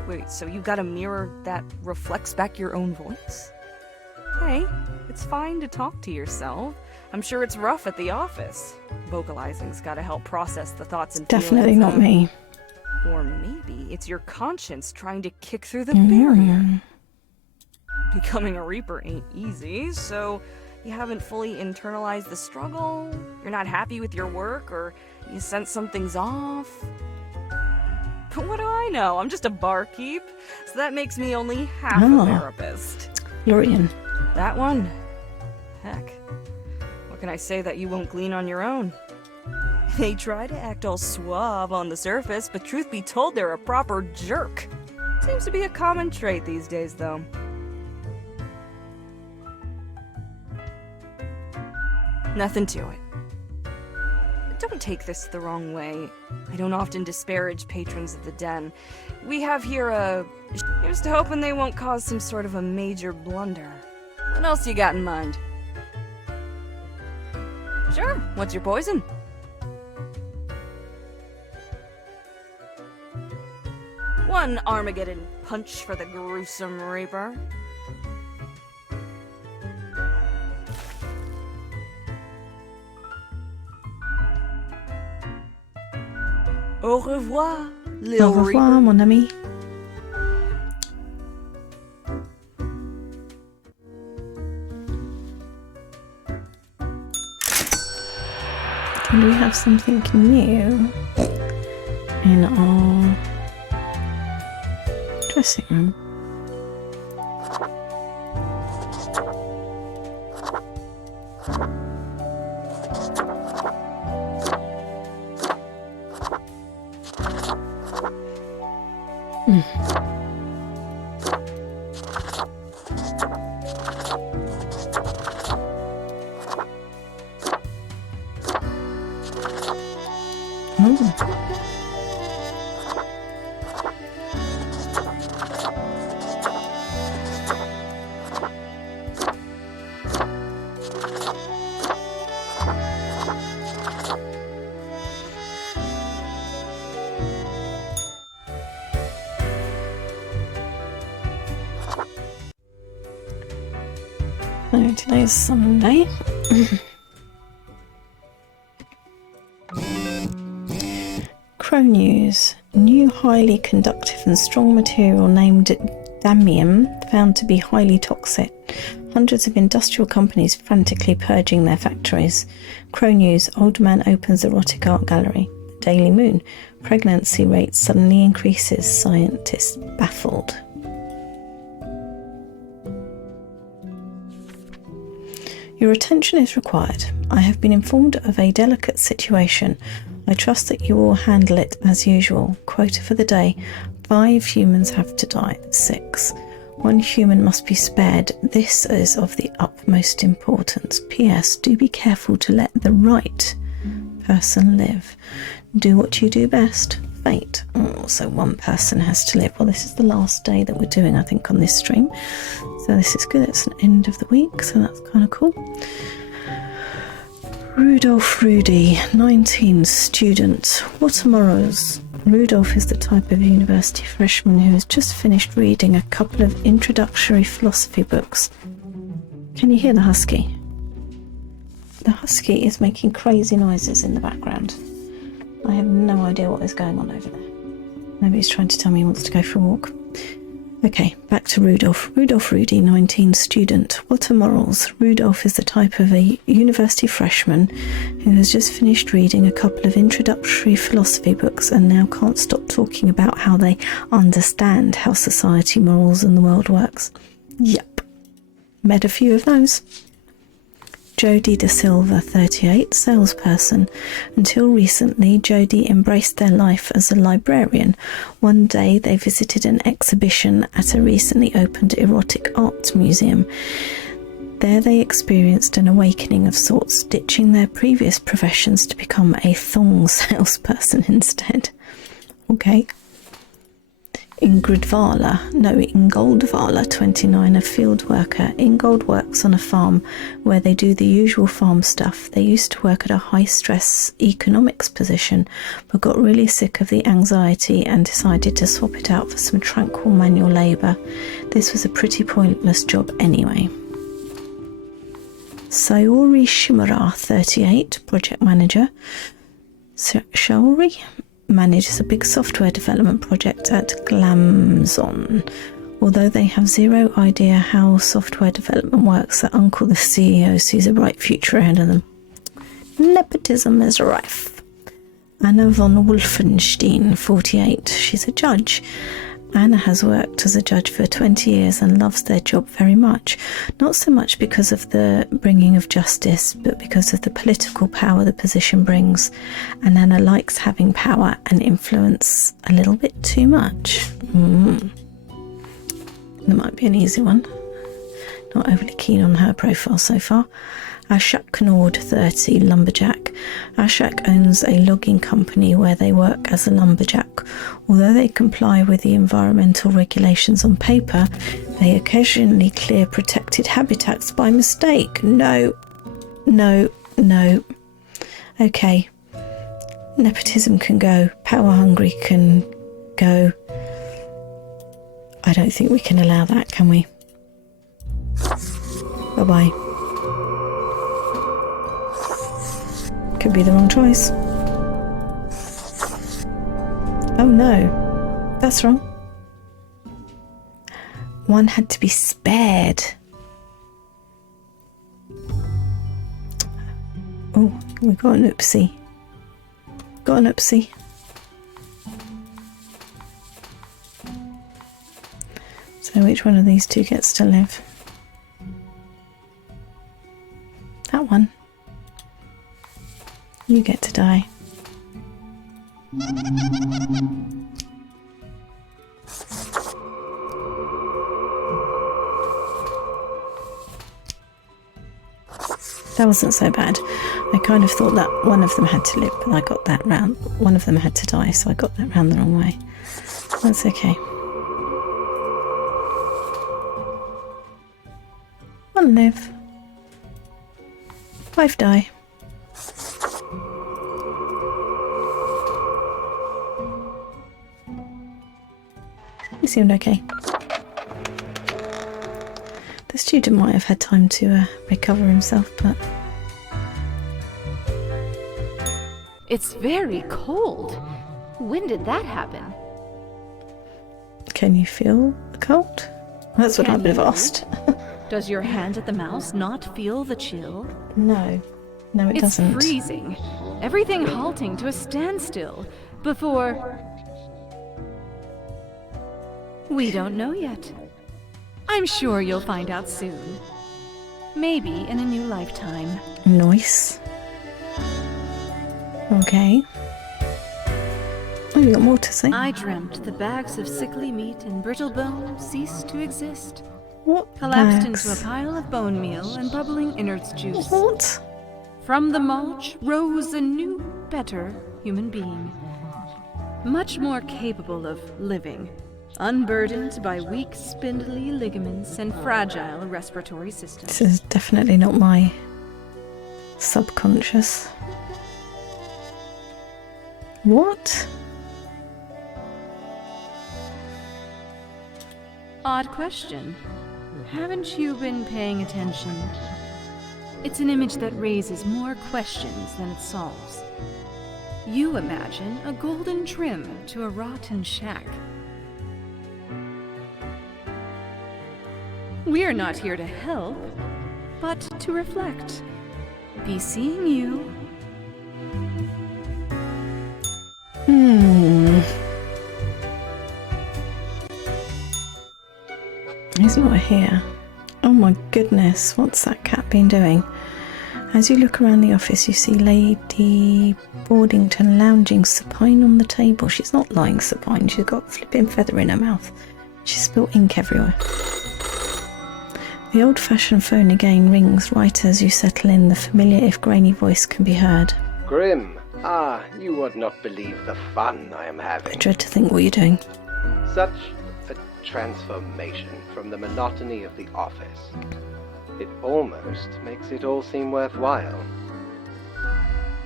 Wait, so you got a mirror that reflects back your own voice? Hey, it's fine to talk to yourself. I'm sure it's rough at the office. Vocalizing's gotta help process the thoughts and feelings. Definitely not me. Or maybe it's your conscience trying to kick through the barrier. Becoming a Reaper ain't easy, so you haven't fully internalized the struggle, you're not happy with your work, or you sense something's off. But what do I know? I'm just a barkeep, so that makes me only half a therapist. Lorian. That one? Heck. What can I say that you won't glean on your own? They try to act all suave on the surface, but truth be told, they're a proper jerk. Seems to be a common trait these days, though. Nothing to it. Don't take this the wrong way. I don't often disparage patrons of the den. We have here a... Here's to hoping they won't cause some sort of a major blunder. What else you got in mind? Sure, what's your poison? One Armageddon punch for the gruesome Reaper. Au revoir, little Au revoir, mon ami. And we have something new in our dressing room. So today's Sunday. Crow News. New highly conductive and strong material named damium found to be highly toxic. Hundreds of industrial companies frantically purging their factories. Crow News. Old man opens erotic art gallery. Daily Moon. Pregnancy rate suddenly increases. Scientists baffled. Your attention is required. I have been informed of a delicate situation. I trust that you will handle it as usual. Quota for the day. 5 humans have to die. 6. 1 human must be spared. This is of the utmost importance. P.S. Do be careful to let the right person live. Do what you do best. Fate. Oh, so 1 person has to live. Well, this is the last day that we're doing, I think, on this stream. So this is good. It's an end of the week, so that's kind of cool. Rudolph Rudy, 19, student. What are morals? Rudolph is the type of university freshman who has just finished reading a couple of introductory philosophy books. Can you hear the husky? The husky is making crazy noises in the background. I have no idea what is going on over there. Maybe he's trying to tell me he wants to go for a walk. Okay, back to Rudolph. Rudolph Rudy, 19, student. What are morals? Rudolph is the type of a university freshman who has just finished reading a couple of introductory philosophy books and now can't stop talking about how they understand how society, morals and the world works. Yep. Met a few of those. Jodie Da Silva, 38, salesperson. Until recently, Jodie embraced their life as a librarian. One day, they visited an exhibition at a recently opened erotic art museum. There they experienced an awakening of sorts, ditching their previous professions to become a thong salesperson instead. Okay. Ingoldvala, 29, a field worker. Ingold works on a farm where they do the usual farm stuff. They used to work at a high-stress economics position, but got really sick of the anxiety and decided to swap it out for some tranquil manual labour. This was a pretty pointless job anyway. Sayori Shimura, 38, project manager. Shaori manages a big software development project at Glamzon. Although they have zero idea how software development works, their uncle, the CEO, sees a bright future ahead of them. Nepotism is rife. Anna von Wolfenstein, 48. She's a judge. Anna has worked as a judge for 20 years and loves their job very much. Not so much because of the bringing of justice, but because of the political power the position brings. And Anna likes having power and influence a little bit too much. That might be an easy one. Not overly keen on her profile so far. Ashak Nord, 30, lumberjack. Ashak owns a logging company where they work as a lumberjack. Although they comply with the environmental regulations on paper, they occasionally clear protected habitats by mistake. No. Okay. Nepotism can go. Power hungry can go. I don't think we can allow that, can we? Bye-bye. Could be the wrong choice. Oh no, that's wrong. One had to be spared. Oh, we got an oopsie. Got an oopsie. So which one of these two gets to live? That one. You get to die. That wasn't so bad. I kind of thought that one of them had to live, but I got that round. One of them had to die, so I got that round the wrong way. That's okay. One live. 5 die. He seemed okay. The student might have had time to recover himself, but... It's very cold. When did that happen? Can you feel the cold? That's what I would have asked. Does your hand at the mouse not feel the chill? No. No, it doesn't. It's freezing. Everything halting to a standstill before... We don't know yet. I'm sure you'll find out soon. Maybe in a new lifetime. Nice. Okay. Oh, you got more to say? I dreamt the bags of sickly meat and brittle bone ceased to exist. What Collapsed bags? into a pile of bone meal and bubbling innards juice. What? From the mulch rose a new, better human being. Much more capable of living. Unburdened by weak, spindly ligaments and fragile respiratory systems. This is definitely not my subconscious. What? Odd question. Haven't you been paying attention? It's an image that raises more questions than it solves. You imagine a golden trim to a rotten shack. We're not here to help, but to reflect. Be seeing you. He's not here. Oh my goodness, what's that cat been doing? As you look around the office, you see Lady Boardington lounging supine on the table. She's not lying supine, she's got a flipping feather in her mouth. She's spilt ink everywhere. The old-fashioned phone again rings right as you settle in. The familiar, if grainy voice can be heard. Grim, you would not believe the fun I am having. I dread to think what you're doing. Such a transformation from the monotony of the office. It almost makes it all seem worthwhile.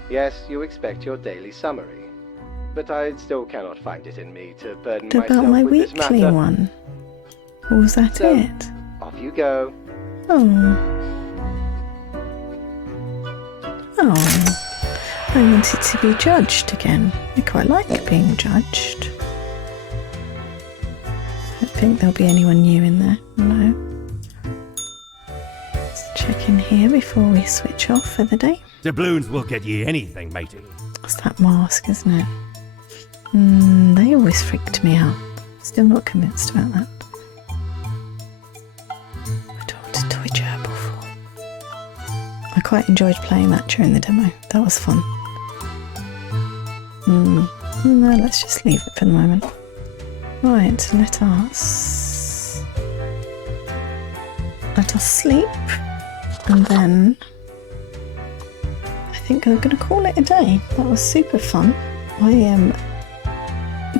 Yes, you expect your daily summary, but I still cannot find it in me to burden What myself about my with this weekly matter. one? Or was that So, it? off you go. Oh. Oh, I wanted to be judged again. I quite like being judged. I don't think there'll be anyone new in there. No. Let's check in here before we switch off for the day. Doubloons will get ye anything, matey. It's that mask, isn't it? They always freaked me out. Still not convinced about that. I talked to Toy Gerbil before. I quite enjoyed playing that during the demo. That was fun. No, let's just leave it for the moment. Right, let us sleep, and then I think I'm going to call it a day. That was super fun. I am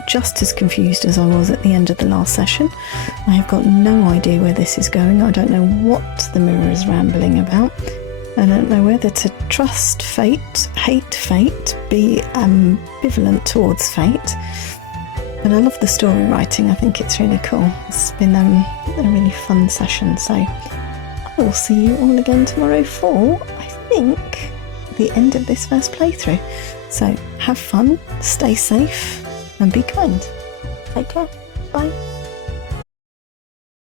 just as confused as I was at the end of the last session. I have got no idea where this is going. I don't know what the mirror is rambling about. I don't know whether to trust fate, hate fate, be ambivalent towards fate. But I love the story writing. I think it's really cool. It's been a really fun session. So I will see you all again tomorrow for, I think, the end of this first playthrough. So have fun, stay safe, and be kind. Take care. Bye.